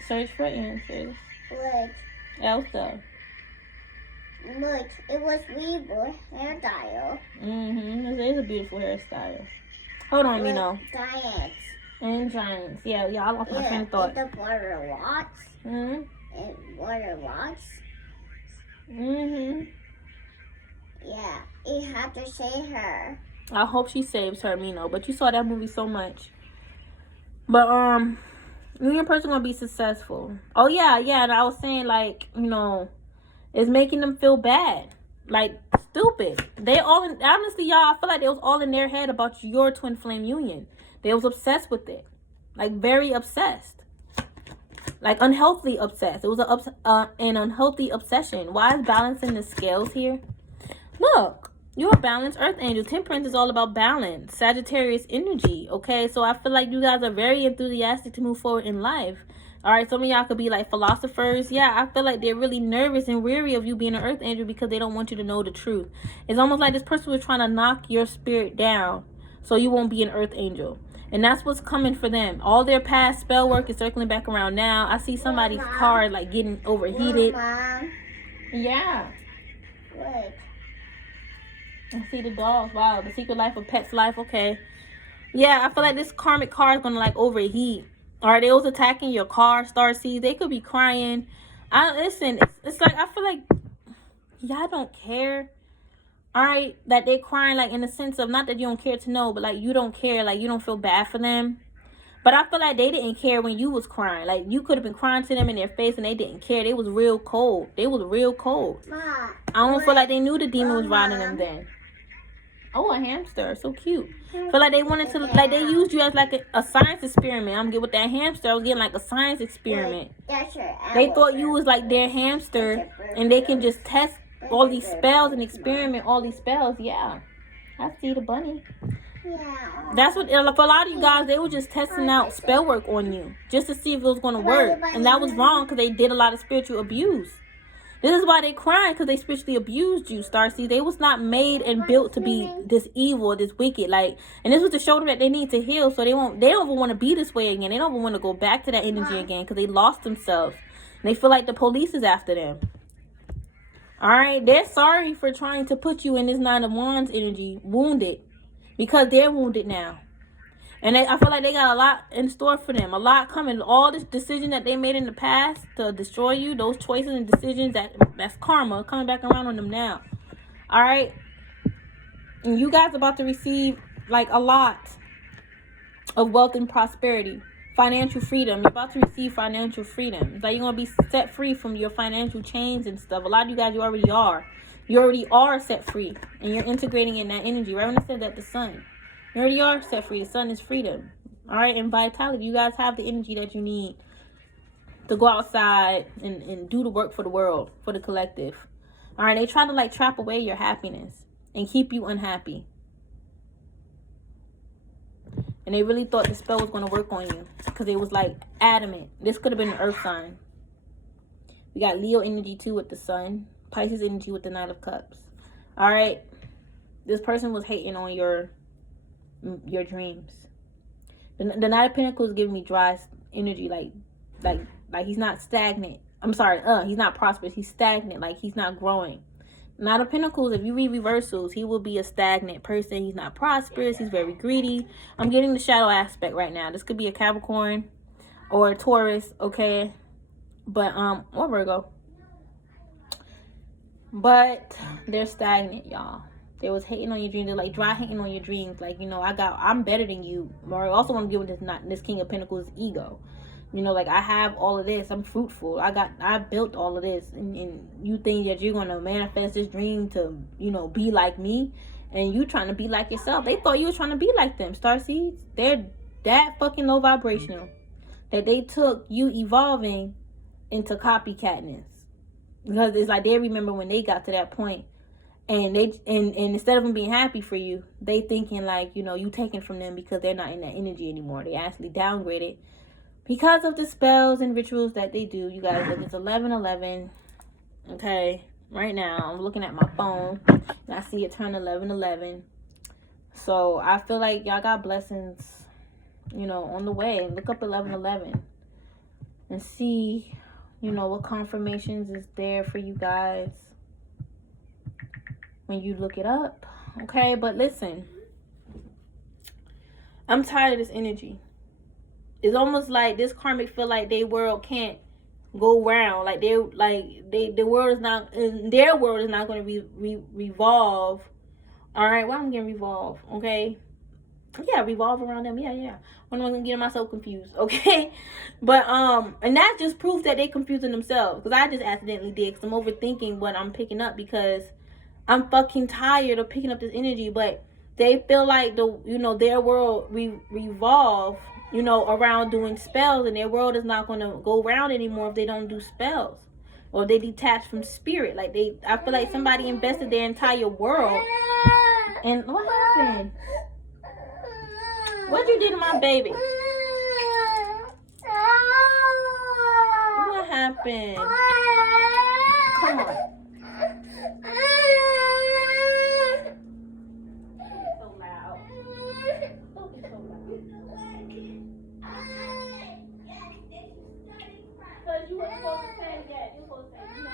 Search for answers. What? Elsa. Look, it was Weeble hairstyle. This is a beautiful hairstyle. Hold on, Mino. Giants. And giants. Yeah, I lost my train of thought. The border rocks. And border rocks. Yeah, you have to save her. I hope she saves her, Mino. But you saw that movie so much. But you and your person gonna be successful. Oh yeah, and I was saying like, it's making them feel bad. Like, stupid. They all, honestly, y'all, I feel like they was all in their head about your twin flame union. They was obsessed with it. Like, very obsessed. Like, unhealthily obsessed. It was an unhealthy obsession. Why is balancing the scales here? Look, you're a balanced earth angel. Temperance is all about balance. Sagittarius energy, okay? So I feel like you guys are very enthusiastic to move forward in life. All right, some of y'all could be like philosophers. Yeah, I feel like they're really nervous and weary of you being an earth angel because they don't want you to know the truth. It's almost like this person was trying to knock your spirit down so you won't be an earth angel. And that's what's coming for them. All their past spell work is circling back around now. I see somebody's car like getting overheated. Mom. Yeah. What? I see the dogs. Wow, the secret life of Pet's life. Okay. Yeah, I feel like this karmic car is going to like overheat. Or they was attacking your car, Starseeds. They could be crying. Listen, it's like, I feel like y'all don't care. Alright, that they're crying, like, in the sense of, not that you don't care to know, but like, you don't care, like, you don't feel bad for them. But I feel like they didn't care when you was crying. Like, you could have been crying to them in their face and they didn't care. They was real cold. They was real cold. Mom, I don't feel like they knew the demon was riding them then. Oh, a hamster. So cute. I feel like they wanted to, like, they used you as like a science experiment. I'm getting with that hamster. I was getting like a science experiment. They thought you was like their hamster and they can just test all these spells and experiment all these spells. Yeah. I see the bunny. Yeah. That's what, for a lot of you guys, they were just testing out spell work on you just to see if it was going to work. And that was wrong because they did a lot of spiritual abuse. This is why they crying, because they spiritually abused you, Starseed. They was not made and built to be this evil, this wicked. Like, and this was to show them that they need to heal, so they don't even want to be this way again. They don't even want to go back to that energy again because they lost themselves. And they feel like the police is after them. All right, they're sorry for trying to put you in this Nine of Wands energy, wounded, because they're wounded now. And I feel like they got a lot in store for them. A lot coming. All this decision that they made in the past to destroy you, those choices and decisions, that's karma coming back around on them now. All right? And you guys are about to receive, like, a lot of wealth and prosperity. Financial freedom. You're about to receive financial freedom. It's like you're going to be set free from your financial chains and stuff. A lot of you guys, you already are. You already are set free. And you're integrating in that energy. Right when I said that, the sun. You already are set free. The sun is freedom. All right, and vitality. You guys have the energy that you need to go outside and do the work for the world, for the collective. All right, they try to like trap away your happiness and keep you unhappy. And they really thought the spell was going to work on you because it was like adamant. This could have been an earth sign. We got Leo energy too with the sun. Pisces energy with the Knight of Cups. All right, this person was hating on your dreams. The Knight of Pentacles giving me dry energy, like he's not stagnant. I'm sorry, he's not prosperous. He's stagnant, like he's not growing. Knight of Pentacles, if you read reversals, he will be a stagnant person. He's not prosperous. He's very greedy. I'm getting the shadow aspect right now. This could be a Capricorn or a Taurus, okay? But or Virgo. But they're stagnant, y'all. They was hating on your dreams. They're like dry hating on your dreams. Like, you know, I'm better than you. Or also want to give this King of Pentacles ego. You know, like, I have all of this. I'm fruitful. I built all of this. And you think that you're going to manifest this dream to, you know, be like me. And you trying to be like yourself. They thought you was trying to be like them. Starseeds, they're that fucking low vibrational that they took you evolving into copycatness. Because it's like they remember when they got to that point. And and instead of them being happy for you, they thinking like, you know, you taking from them because they're not in that energy anymore. They actually downgraded because of the spells and rituals that they do. You guys, look, it's 11:11. Okay, right now I'm looking at my phone and I see it turn 11:11. So I feel like y'all got blessings, you know, on the way. Look up 11:11 and see, you know, what confirmations is there for you guys when you look it up. Okay, but listen, I'm tired of this energy. It's almost like this karmic feel like their world can't go round. Like the world is not, their world is not going to revolve. All right, well, I'm getting revolve. Okay, yeah, revolve around them. Yeah. I'm not gonna get myself confused. Okay, but and that just proves that they confusing themselves. Because I just accidentally did. Because I'm overthinking what I'm picking up. Because I'm fucking tired of picking up this energy. But they feel like their world revolve, you know, around doing spells, and their world is not going to go around anymore if they don't do spells, or they detach from spirit. Like I feel like somebody invested their entire world. And what happened? What you did to my baby? What happened? Come on. So loud. Don't be so loud. Because you were supposed to say that. You were supposed to say no.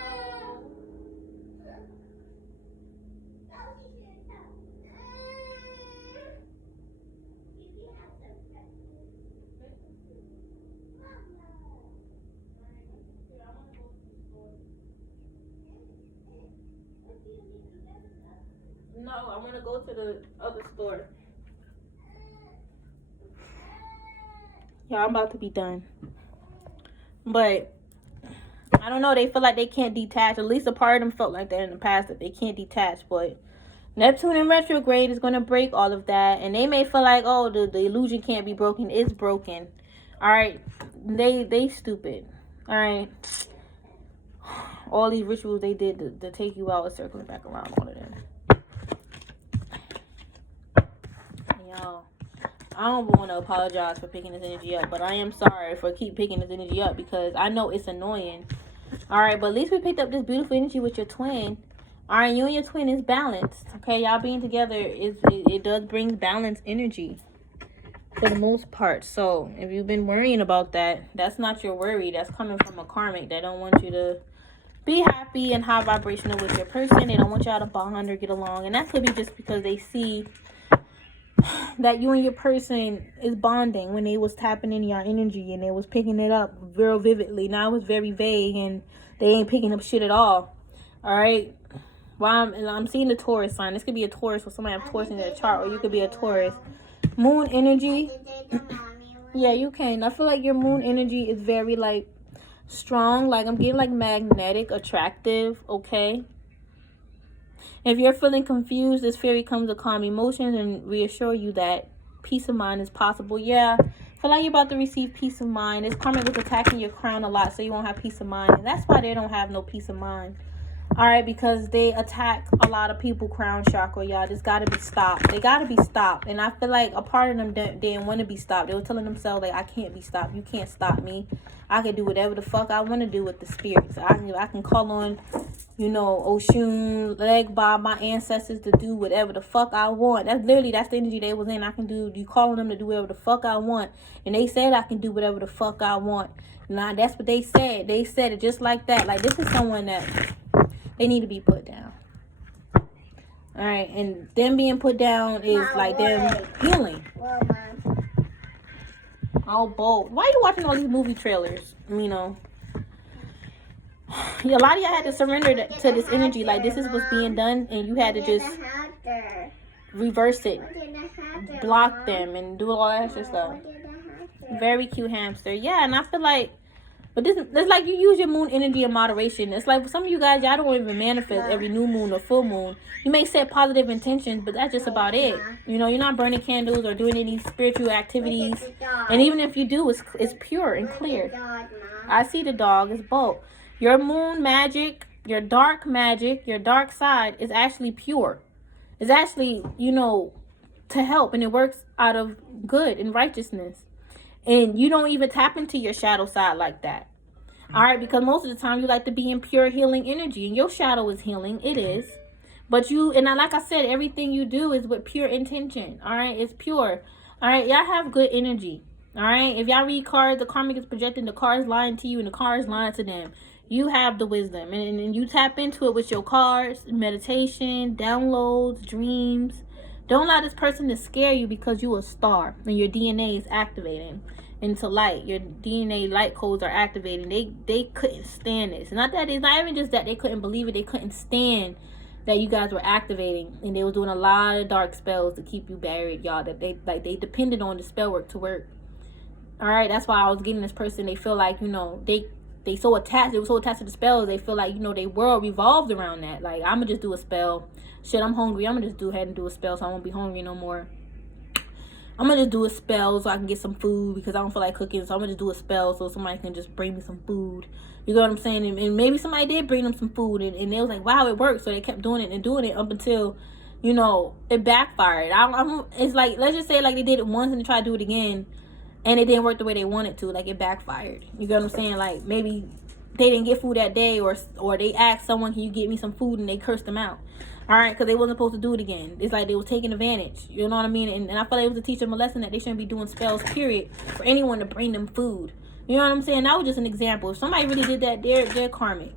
No, I want to go to the other store. Yeah, I'm about to be done. But I don't know. They feel like they can't detach. At least a part of them felt like that in the past, that they can't detach. But Neptune in retrograde is going to break all of that. And they may feel like, oh, the illusion can't be broken. It's broken. All right. They stupid. All right. All these rituals they did to take you out are circling back around all of them. Y'all, I don't want to apologize for picking this energy up, but I am sorry for keep picking this energy up because I know it's annoying. All right, but at least we picked up this beautiful energy with your twin. All right, you and your twin is balanced. Okay, y'all being together it does bring balanced energy for the most part. So if you've been worrying about that, that's not your worry. That's coming from a karmic that don't want you to be happy and high vibrational with your person. They don't want y'all to bond or get along, and that could be just because they see that you and your person is bonding when they was tapping in your energy and they was picking it up real vividly. Now it was very vague and they ain't picking up shit at all. All right. Well, I'm seeing the Taurus sign. This could be a Taurus, or somebody have Taurus in their chart, or you could be a Taurus. Moon energy. Yeah, you can. I feel like your moon energy is very like strong. Like I'm getting like magnetic, attractive. Okay. If you're feeling confused, this fairy comes to calm emotions and reassure you that peace of mind is possible. Yeah, I feel like you're about to receive peace of mind. This karmic was attacking your crown a lot, so you won't have peace of mind. And that's why they don't have no peace of mind. All right, because they attack a lot of people crown chakra, y'all. This got to be stopped. They got to be stopped. And I feel like a part of them didn't want to be stopped. They were telling themselves, like, I can't be stopped. You can't stop me. I can do whatever the fuck I want to do with the spirits. I can call on, you know, Oshun, Legba, my ancestors to do whatever the fuck I want. That's the energy they was in. I can do, you calling them to do whatever the fuck I want. And they said I can do whatever the fuck I want. Nah, that's what they said. They said it just like that. Like, this is someone that they need to be put down. All right, and them being put down is like them healing. All bold. Why are you watching all these movie trailers? You know, a lot of y'all had to surrender to this energy. Like, this is what's being done, and you had to just there? reverse it, What did I have there, block Mom? them, and do all that extra stuff. What did I have there? Very cute hamster. Yeah, and I feel like, but this it's like you use your moon energy in moderation. It's like some of you guys, y'all don't even manifest every new moon or full moon. You may set positive intentions, but that's just about it. You know, you're not burning candles or doing any spiritual activities. Look at the dog. And even if you do, it's pure and Look at clear. the dog, Mom. I see the dog. It's both. Your moon magic, your dark magic, your dark side is actually pure. It's actually, you know, to help, and it works out of good and righteousness. And you don't even tap into your shadow side like that. All right, because most of the time you like to be in pure healing energy, and your shadow is healing. It is. But like I said, everything you do is with pure intention. All right, it's pure. All right, y'all have good energy. All right, if y'all read cards, the karmic is projecting, the card is lying to you, and the card is lying to them. You have the wisdom, and you tap into it with your cards, meditation, downloads, dreams. Don't allow this person to scare you because you a star and your DNA is activating into light. Your DNA light codes are activating. They couldn't stand this. Not that it's not even just that they couldn't believe it. They couldn't stand that you guys were activating, and they were doing a lot of dark spells to keep you buried, y'all. That they depended on the spell work to work. All right, that's why I was getting this person. They feel like, you know, they so attached. They were so attached to the spells. They feel like, you know, their world revolved around that. Like, I'm gonna just do a spell. Shit, I'm hungry. I'm gonna just go ahead and do a spell so I won't be hungry no more. I'm gonna just do a spell so I can get some food because I don't feel like cooking. So I'm gonna just do a spell so somebody can just bring me some food. You know what I'm saying? And maybe somebody did bring them some food, and they was like, wow, it worked. So they kept doing it up until, you know, it backfired. It's like, let's just say like they did it once and they tried to do it again, and it didn't work the way they wanted to. Like, it backfired. You know what I'm saying? Like, maybe they didn't get food that day, or they asked someone, can you get me some food, and they cursed them out. All right, because they wasn't supposed to do it again. It's like they were taking advantage. You know what I mean? And I feel like it was to teach them a lesson that they shouldn't be doing spells, period, for anyone to bring them food. You know what I'm saying? That was just an example. If somebody really did that, they're karmic.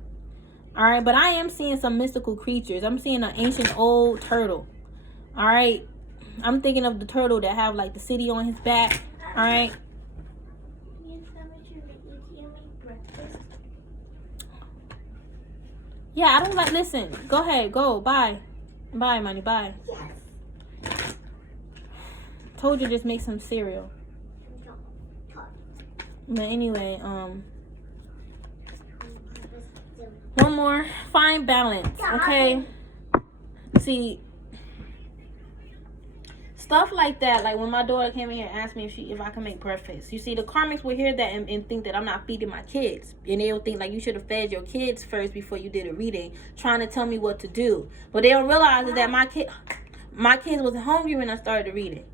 All right, but I am seeing some mystical creatures. I'm seeing an ancient old turtle. All right, I'm thinking of the turtle that have like the city on his back. All right. Yeah, I don't like, listen, go ahead, go, bye. Bye, money, bye. Yes. Told you just make some cereal. But anyway, one more, find balance, okay? See, stuff like that, like when my daughter came in here and asked me if I can make breakfast. You see, the karmics will hear that and think that I'm not feeding my kids. And they'll think like you should have fed your kids first before you did a reading, trying to tell me what to do. But they don't realize that my kids wasn't hungry when I started the reading.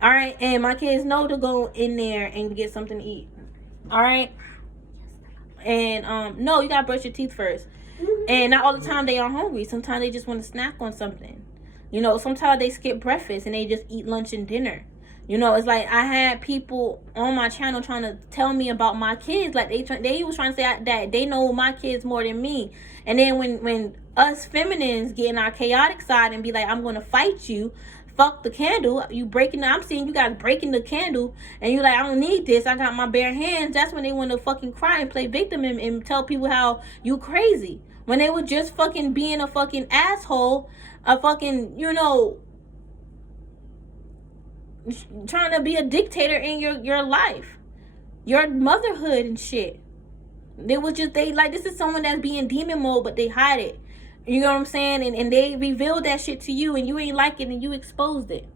All right, and my kids know to go in there and get something to eat. All right, and no, you gotta brush your teeth first. And not all the time they are hungry. Sometimes they just want to snack on something. You know, sometimes they skip breakfast and they just eat lunch and dinner. You know, it's like I had people on my channel trying to tell me about my kids. Like they was trying to say that they know my kids more than me. And then when us feminines get in our chaotic side and be like, I'm going to fight you. Fuck the candle. You breaking I'm seeing you guys breaking the candle. And you like, I don't need this. I got my bare hands. That's when they want to fucking cry and play victim and tell people how you crazy. When they were just fucking being a fucking asshole. A fucking, you know, trying to be a dictator in your life, your motherhood and shit. They was just, they like, this is someone that's being demon mode, but they hide it. You know what I'm saying? And they revealed that shit to you, and you ain't like it, and you exposed it.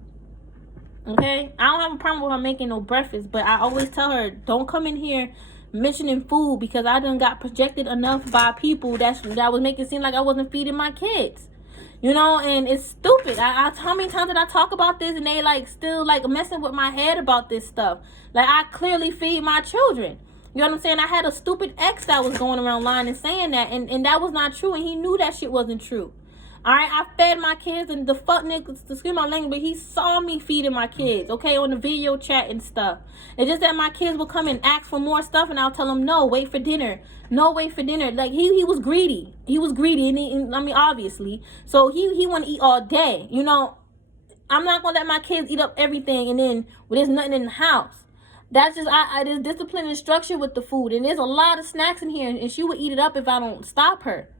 Okay? I don't have a problem with her making no breakfast, but I always tell her, don't come in here mentioning food, because I done got projected enough by people that was making it seem like I wasn't feeding my kids. You know, and it's stupid. How many times did I talk about this and they like still like messing with my head about this stuff? Like, I clearly feed my children. You know what I'm saying? I had a stupid ex that was going around lying and saying that, and that was not true, and he knew that shit wasn't true. All right, I fed my kids, and the fuck nigga, excuse my language, but he saw me feeding my kids, okay, on the video chat and stuff. It's just that my kids will come and ask for more stuff, and I'll tell them, no, wait for dinner. No, wait for dinner. Like, he was greedy. He was greedy, and I mean, obviously. So he want to eat all day, you know. I'm not going to let my kids eat up everything, and then well, there's nothing in the house. That's just, there's discipline and structure with the food, and there's a lot of snacks in here, and she would eat it up if I don't stop her.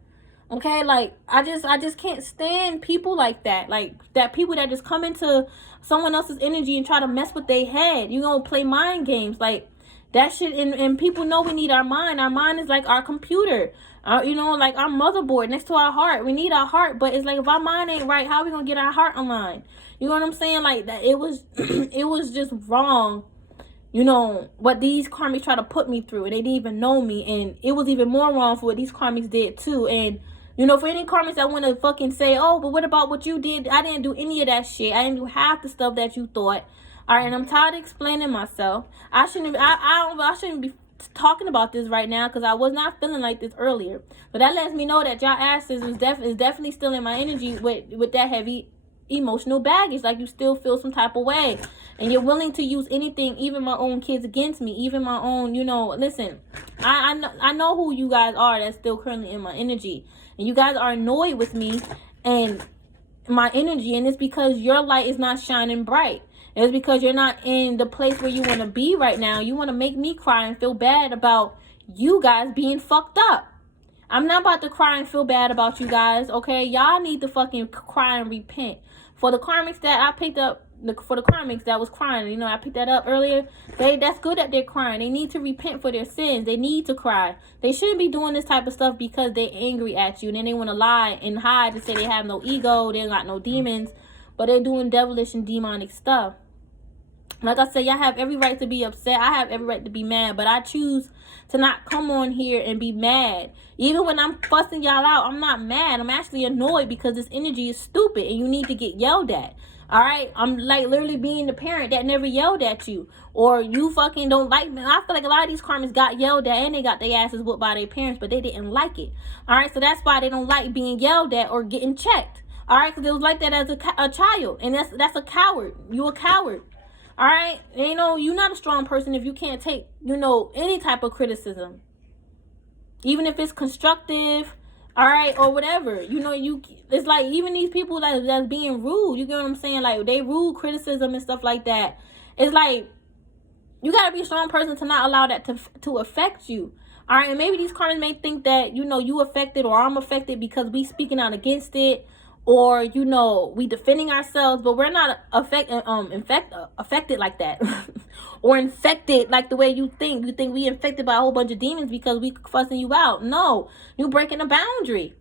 Okay, like I just can't stand people like that. Like that people that just come into someone else's energy and try to mess with their head. You gonna play mind games like that shit. And people know we need our mind. Our mind is like our computer. You know, like our motherboard next to our heart. We need our heart, but it's like if our mind ain't right, how are we gonna get our heart online? You know what I'm saying? Like that. It was it was just wrong. You know what these karmics try to put me through, and they didn't even know me, and it was even more wrong for what these karmics did too. And you know, for any karmics that want to fucking say, oh, but what about what you did? I didn't do any of that shit. I didn't do half the stuff that you thought. All right, and I'm tired of explaining myself. I shouldn't be talking about this right now because I was not feeling like this earlier. But that lets me know that y'all asses is definitely still in my energy with that heavy emotional baggage. Like you still feel some type of way, and you're willing to use anything, even my own kids, against me, even my own. You know, listen, I know who you guys are that's still currently in my energy. And you guys are annoyed with me and my energy. And it's because your light is not shining bright. It's because you're not in the place where you want to be right now. You want to make me cry and feel bad about you guys being fucked up. I'm not about to cry and feel bad about you guys, okay? Y'all need to fucking cry and repent. For the karmics that I picked up, for the karmics that was crying, you know, I picked that up earlier. That's good that they're crying. They need to repent for their sins. They need to cry. They shouldn't be doing this type of stuff because they're angry at you. And then they want to lie and hide and say they have no ego, they got no demons, but they're doing devilish and demonic stuff. Like I said, y'all have every right to be upset. I have every right to be mad, but I choose to not come on here and be mad. Even when I'm fussing y'all out, I'm not mad. I'm actually annoyed because this energy is stupid and you need to get yelled at. All right, I'm like literally being the parent that never yelled at you, or you fucking don't like me. I feel like a lot of these karmics got yelled at and they got their asses whooped by their parents, but they didn't like it. All right, so that's why they don't like being yelled at or getting checked. All right, because it was like that as a child, and that's a coward. You a coward. All right, you know, you're not a strong person if you can't take, you know, any type of criticism, even if it's constructive. All right, or whatever. You know, it's like even these people that's being rude, you get what I'm saying? Like they rude criticism and stuff like that. It's like you gotta be a strong person to not allow that to affect you. All right, and maybe these karmics may think that, you know, you affected or I'm affected because we speaking out against it, or you know, we defending ourselves, but we're not affected like that. Or infected like the way you think. You think we infected by a whole bunch of demons because we fussing you out. No, you breaking a boundary.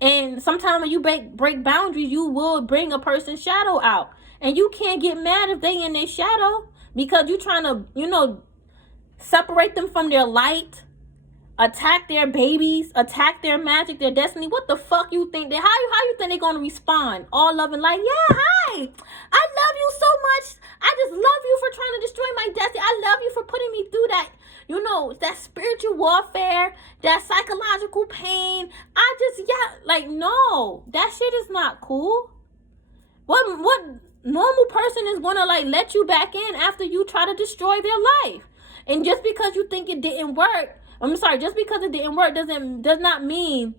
And sometimes when you break boundaries, you will bring a person's shadow out. And you can't get mad if they in their shadow because you trying to, you know, separate them from their light, attack their babies, attack their magic, their destiny. What the fuck you think? How you think they're gonna respond? All loving like, yeah, hi, I love you so much. I just love you for trying to destroy my destiny. I love you for putting me through that, you know, that spiritual warfare, that psychological pain. Like, no, that shit is not cool. What normal person is gonna like let you back in after you try to destroy their life? And just because you think it didn't work, just because it didn't work does not mean,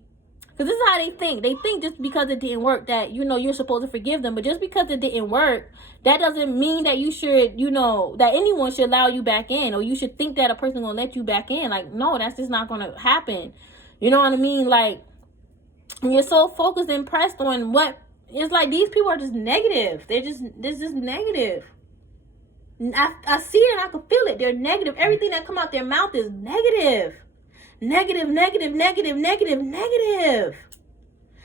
because this is how they think. They think just because it didn't work that, you know, you're supposed to forgive them. But just because it didn't work, that doesn't mean that you should, you know, that anyone should allow you back in, or you should think that a person gonna let you back in. Like, no, that's just not gonna happen. You know what I mean? Like, you're so focused and pressed on what, it's like these people are just negative. They're just negative. I see it and I can feel it. They're negative. Everything that come out their mouth is negative. Negative, negative, negative, negative, negative.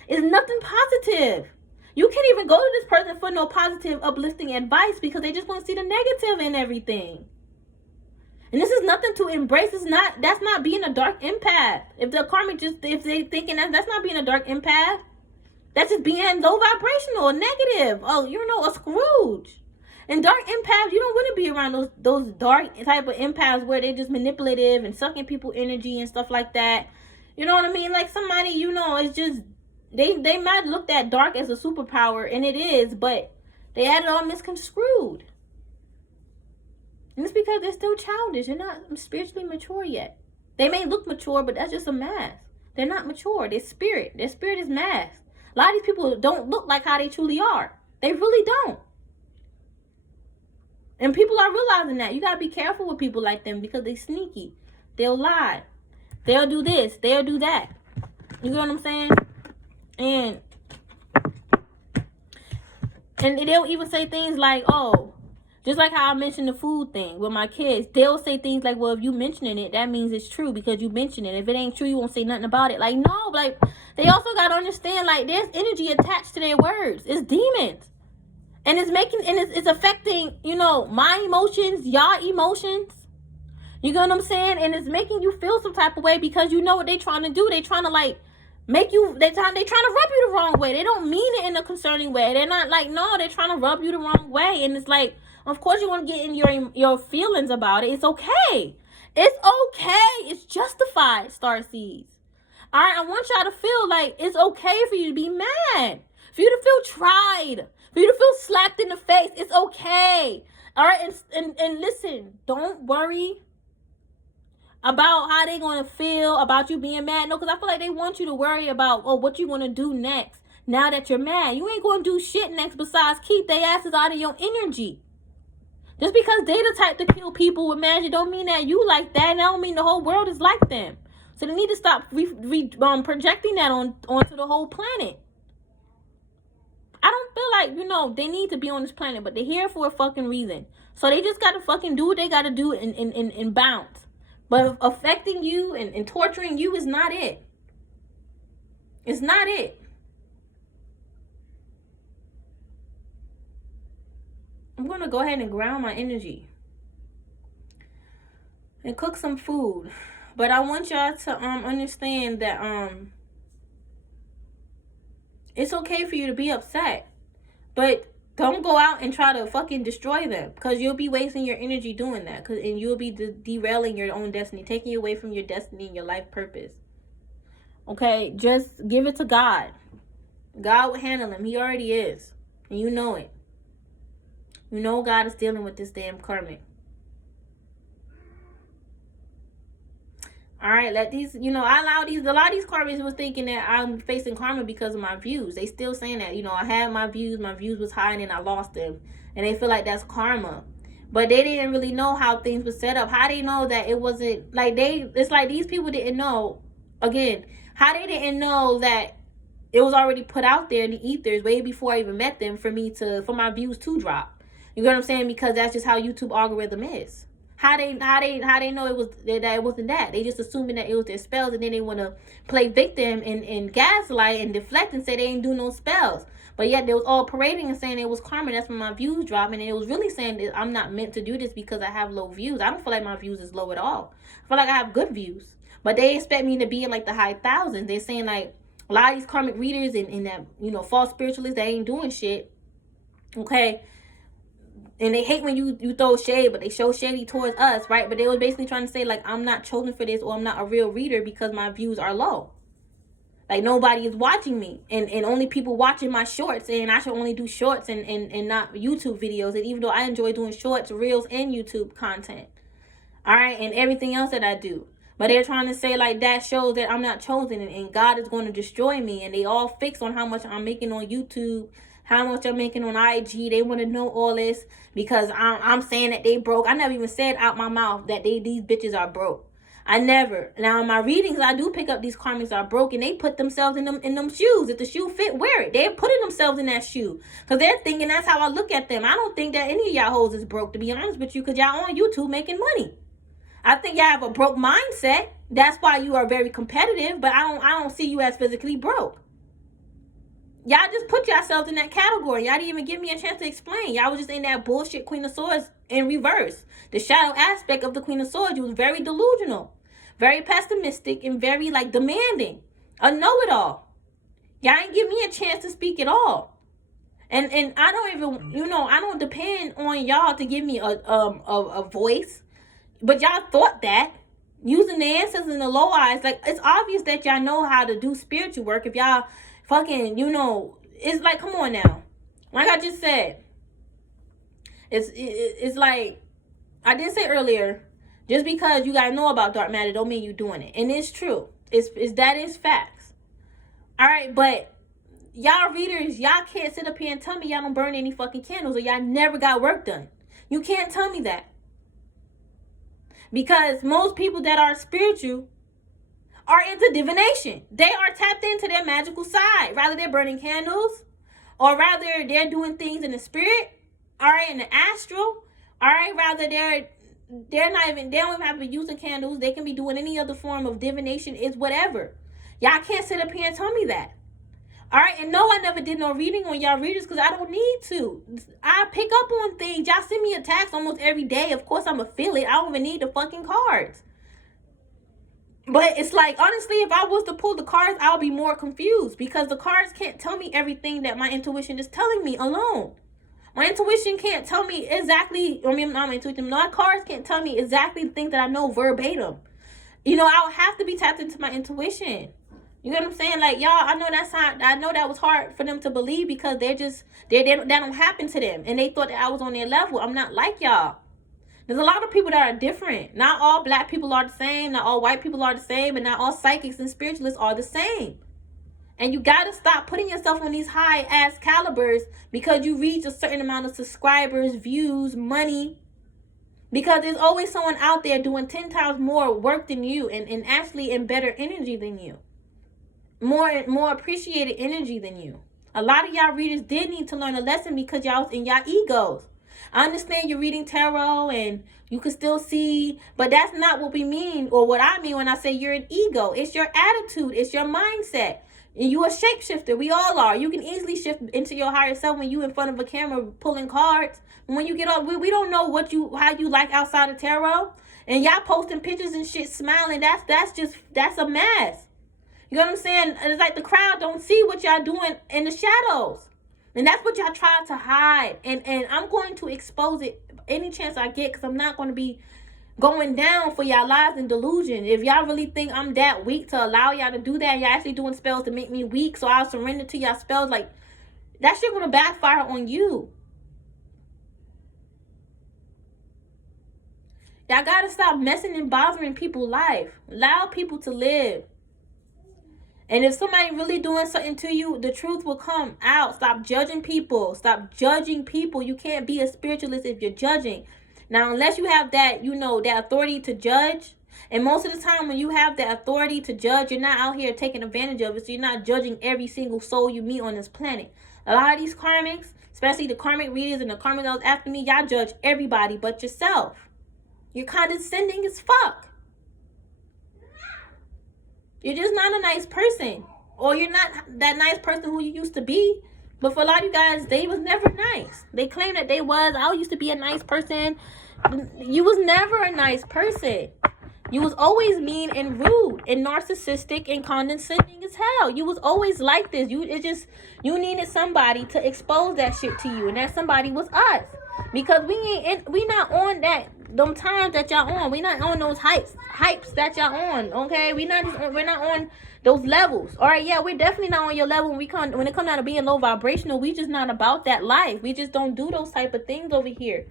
It's nothing positive. You can't even go to this person for no positive, uplifting advice because they just want to see the negative in everything. And this is nothing to embrace. That's not being a dark empath. If the karmic if they thinking that's not being a dark empath, that's just being low vibrational, negative. Oh, you know, a Scrooge. And dark empaths, you don't want to be around those dark type of empaths where they're just manipulative and sucking people energy and stuff like that. You know what I mean? Like somebody, you know, it's just, they might look that dark as a superpower, and it is, but they had it all misconstrued. And it's because they're still childish. They're not spiritually mature yet. They may look mature, but that's just a mask. They're not mature. Their spirit is masked. A lot of these people don't look like how they truly are. They really don't. And people are realizing that. You got to be careful with people like them because they sneaky. They'll lie. They'll do this. They'll do that. You know what I'm saying? And they'll even say things like, oh, just like how I mentioned the food thing with my kids, they'll say things like, well, if you mentioning it, that means it's true because you mentioned it. If it ain't true, you won't say nothing about it. Like, no, like, they also got to understand, like, there's energy attached to their words. It's demons. And it's affecting, you know, my emotions, y'all emotions. You know what I'm saying? And it's making you feel some type of way because you know what they trying to do. They trying to, like, make you, they trying to rub you the wrong way. They don't mean it in a concerning way. They're not like, no, they're trying to rub you the wrong way. And it's like, of course you want to get in your feelings about it. It's okay. It's okay. It's justified, Starseeds. All right, I want y'all to feel like it's okay for you to be mad, for you to feel tried, for you to feel slapped in the face. It's okay. All right, and listen, don't worry about how they gonna feel about you being mad. No, because I feel like they want you to worry about, oh, what you gonna do next now that you're mad. You ain't gonna do shit next besides keep their asses out of your energy. Just because they the type to kill people with magic don't mean that you like that. And that don't mean the whole world is like them. So they need to stop projecting that onto the whole planet. I don't feel like, you know, they need to be on this planet, but they're here for a fucking reason. So they just gotta fucking do what they gotta do and bounce. But affecting you and torturing you is not it. It's not it. I'm going to go ahead and ground my energy. And cook some food. But I want y'all to understand that it's okay for you to be upset. But don't go out and try to fucking destroy them. Because you'll be wasting your energy doing that. And you'll be derailing your own destiny. Taking you away from your destiny and your life purpose. Okay? Just give it to God. God will handle him. He already is. And you know it. You know God is dealing with this damn karmic. Alright, let these, you know, a lot of these karmics was thinking that I'm facing karma because of my views. They still saying that, you know, I had my views was high and then I lost them. And they feel like that's karma. But they didn't really know how things were set up. How they know that it wasn't, like it's like these people didn't know, again, how they didn't know that it was already put out there in the ethers way before I even met them for my views to drop. You know what I'm saying? Because that's just how YouTube algorithm is. How they know it was that it wasn't that. They just assuming that it was their spells, and then they want to play victim and gaslight and deflect and say they ain't do no spells. But yet they was all parading and saying it was karma. That's when my views dropped, and it was really saying that I'm not meant to do this because I have low views. I don't feel like my views is low at all. I feel like I have good views. But they expect me to be in like the high thousands. They're saying like a lot of these karmic readers and that, you know, false spiritualists that ain't doing shit. Okay. And they hate when you throw shade, but they show shady towards us, right? But they were basically trying to say, like, I'm not chosen for this or I'm not a real reader because my views are low. Like, nobody is watching me. And only people watching my shorts. And I should only do shorts and not YouTube videos. And even though I enjoy doing shorts, reels, and YouTube content. All right? And everything else that I do. But they're trying to say, like, that shows that I'm not chosen and God is going to destroy me. And they all fixed on how much I'm making on YouTube, how much I'm making on IG. They want to know all this because I'm saying that they broke. I never even said out my mouth that these bitches are broke. I never. Now in my readings, I do pick up these karmics are broke, and they put themselves in them shoes. If the shoe fit, wear it. They're putting themselves in that shoe because they're thinking that's how I look at them. I don't think that any of y'all hoes is broke, to be honest with you, because y'all on YouTube making money. I think y'all have a broke mindset. That's why you are very competitive, but I don't see you as physically broke. Y'all just put yourselves in that category. Y'all didn't even give me a chance to explain. Y'all was just in that bullshit Queen of Swords in reverse. The shadow aspect of the Queen of Swords, you was very delusional, very pessimistic, and very, like, demanding. A know-it-all. Y'all ain't give me a chance to speak at all. And I don't even, you know, I don't depend on y'all to give me a voice. But y'all thought that. Using the ancestors and the low eyes. Like, it's obvious that y'all know how to do spiritual work. If y'all fucking, you know, it's like, come on now. Like I just said, it's like I did say earlier, just because you gotta know about dark matter don't mean you doing it. And it's true. That is facts. All right, but y'all readers, y'all can't sit up here and tell me y'all don't burn any fucking candles or y'all never got work done. You can't tell me that. Because most people that are spiritual are into divination. They are tapped into their magical side. Rather they're burning candles, or rather they're doing things in the spirit, all right, in the astral, all right. Rather they don't even have to be using candles. They can be doing any other form of divination. It's whatever. Y'all can't sit up here and tell me that. All right, and no, I never did no reading on y'all readers because I don't need to. I pick up on things. Y'all send me attacks almost every day. Of course, I'm a feel it. I don't even need the fucking cards. But it's like, honestly, if I was to pull the cards, I'll be more confused because the cards can't tell me everything that my intuition is telling me alone. My intuition can't tell me exactly, not my intuition, my cards can't tell me exactly the things that I know verbatim. You know, I would have to be tapped into my intuition. You know what I'm saying? Like, y'all, I know that was hard for them to believe because that don't happen to them. And they thought that I was on their level. I'm not like y'all. There's a lot of people that are different. Not all black people are the same. Not all white people are the same. And not all psychics and spiritualists are the same. And you got to stop putting yourself on these high-ass calibers because you reach a certain amount of subscribers, views, money. Because there's always someone out there doing 10 times more work than you and actually in better energy than you. More appreciated energy than you. A lot of y'all readers did need to learn a lesson because y'all was in y'all egos. I understand you're reading tarot and you can still see, but that's not what we mean or what I mean when I say you're an ego. It's your attitude. It's your mindset. And you a shapeshifter. We all are. You can easily shift into your higher self when you in front of a camera pulling cards. When you get up, we don't know how you like outside of tarot. And y'all posting pictures and shit smiling. That's a mess. You know what I'm saying? It's like the crowd don't see what y'all doing in the shadows. And that's what y'all try to hide. And I'm going to expose it any chance I get because I'm not going to be going down for y'all lies and delusion. If y'all really think I'm that weak to allow y'all to do that, y'all actually doing spells to make me weak so I'll surrender to y'all spells, like, that shit going to backfire on you. Y'all got to stop messing and bothering people's life. Allow people to live. And if somebody really doing something to you, the truth will come out. Stop judging people. Stop judging people. You can't be a spiritualist if you're judging. Now, unless you have that, that authority to judge. And most of the time when you have that authority to judge, you're not out here taking advantage of it. So you're not judging every single soul you meet on this planet. A lot of these karmics, especially the karmic readers and the karmic that was after me, y'all judge everybody but yourself. You're condescending as fuck. You're just not a nice person. Or you're not that nice person who you used to be. But for a lot of you guys, they was never nice. They claim that they was. I used to be a nice person. You was never a nice person. You was always mean and rude and narcissistic and condescending as hell. You was always like this. You needed somebody to expose that shit to you. And that somebody was us. Because we not on them times that y'all on. We not on those hypes that y'all on. Okay, we're not on those levels. All right, yeah, we're definitely not on your level when it comes down to being low vibrational. We just not about that life. We just don't do those type of things over here.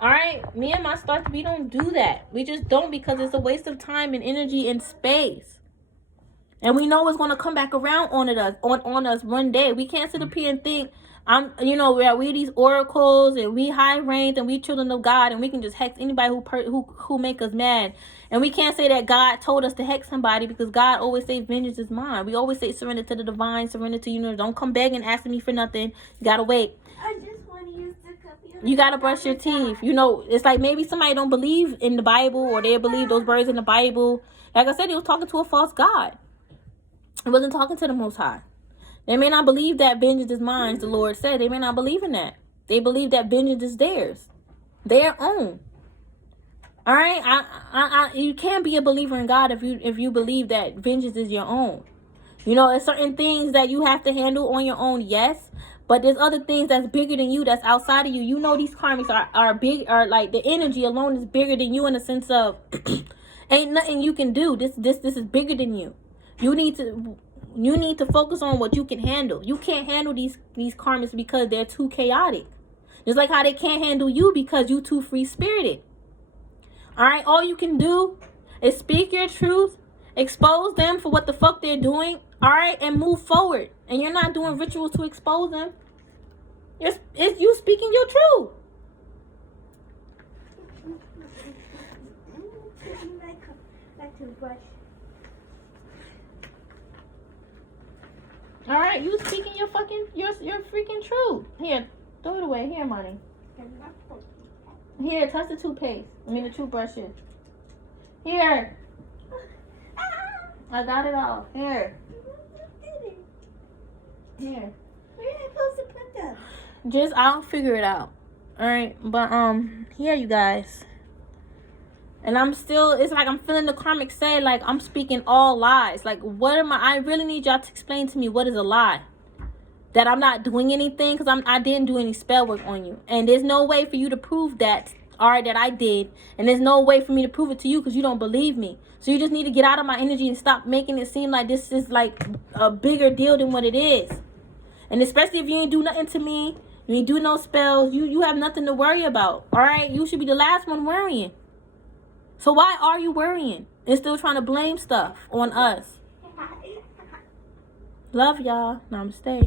All right, me and my stars, we don't do that. We just don't, because it's a waste of time and energy and space. And we know it's gonna come back around on us one day. We can't sit up here and think we these oracles and we high ranked and we children of God and we can just hex anybody who make us mad. And we can't say that God told us to hex somebody, because God always say vengeance is mine. We always say surrender to the divine, surrender to universe. Don't come begging, asking me for nothing. You gotta wait. I just want to use the cup. You gotta brush your teeth. It's like maybe somebody don't believe in the Bible, or they believe those words in the Bible. Like I said, he was talking to a false God. He wasn't talking to the Most High. They may not believe that vengeance is mine, the Lord said. They may not believe in that. They believe that vengeance is theirs. Their own. All right? You can't be a believer in God if you believe that vengeance is your own. There's certain things that you have to handle on your own, yes. But there's other things that's bigger than you, that's outside of you. These karmics are big, are like the energy alone is bigger than you, in the sense of ain't nothing you can do. This is bigger than you. You need to focus on what you can handle. You can't handle these karmics because they're too chaotic. Just like how they can't handle you because you too free-spirited. All right? All you can do is speak your truth, expose them for what the fuck they're doing, all right, and move forward. And you're not doing rituals to expose them. It's you speaking your truth. Back to the brush. All right, you speaking your freaking truth. Here, throw it away. Here, money. Here, touch the toothpaste. I mean the toothbrushes. Here. I got it all. Here. Here. Where am I supposed to put them? Just I'll figure it out. All right, but here you guys. And I'm still, it's like I'm feeling the karmic say, like I'm speaking all lies. Like what am I really need y'all to explain to me what is a lie. That I'm not doing anything because I didn't do any spell work on you. And there's no way for you to prove that, all right, that I did. And there's no way for me to prove it to you because you don't believe me. So you just need to get out of my energy and stop making it seem like this is like a bigger deal than what it is. And especially if you ain't do nothing to me, you ain't do no spells, you have nothing to worry about. All right, you should be the last one worrying. So why are you worrying and still trying to blame stuff on us? Love y'all. Namaste.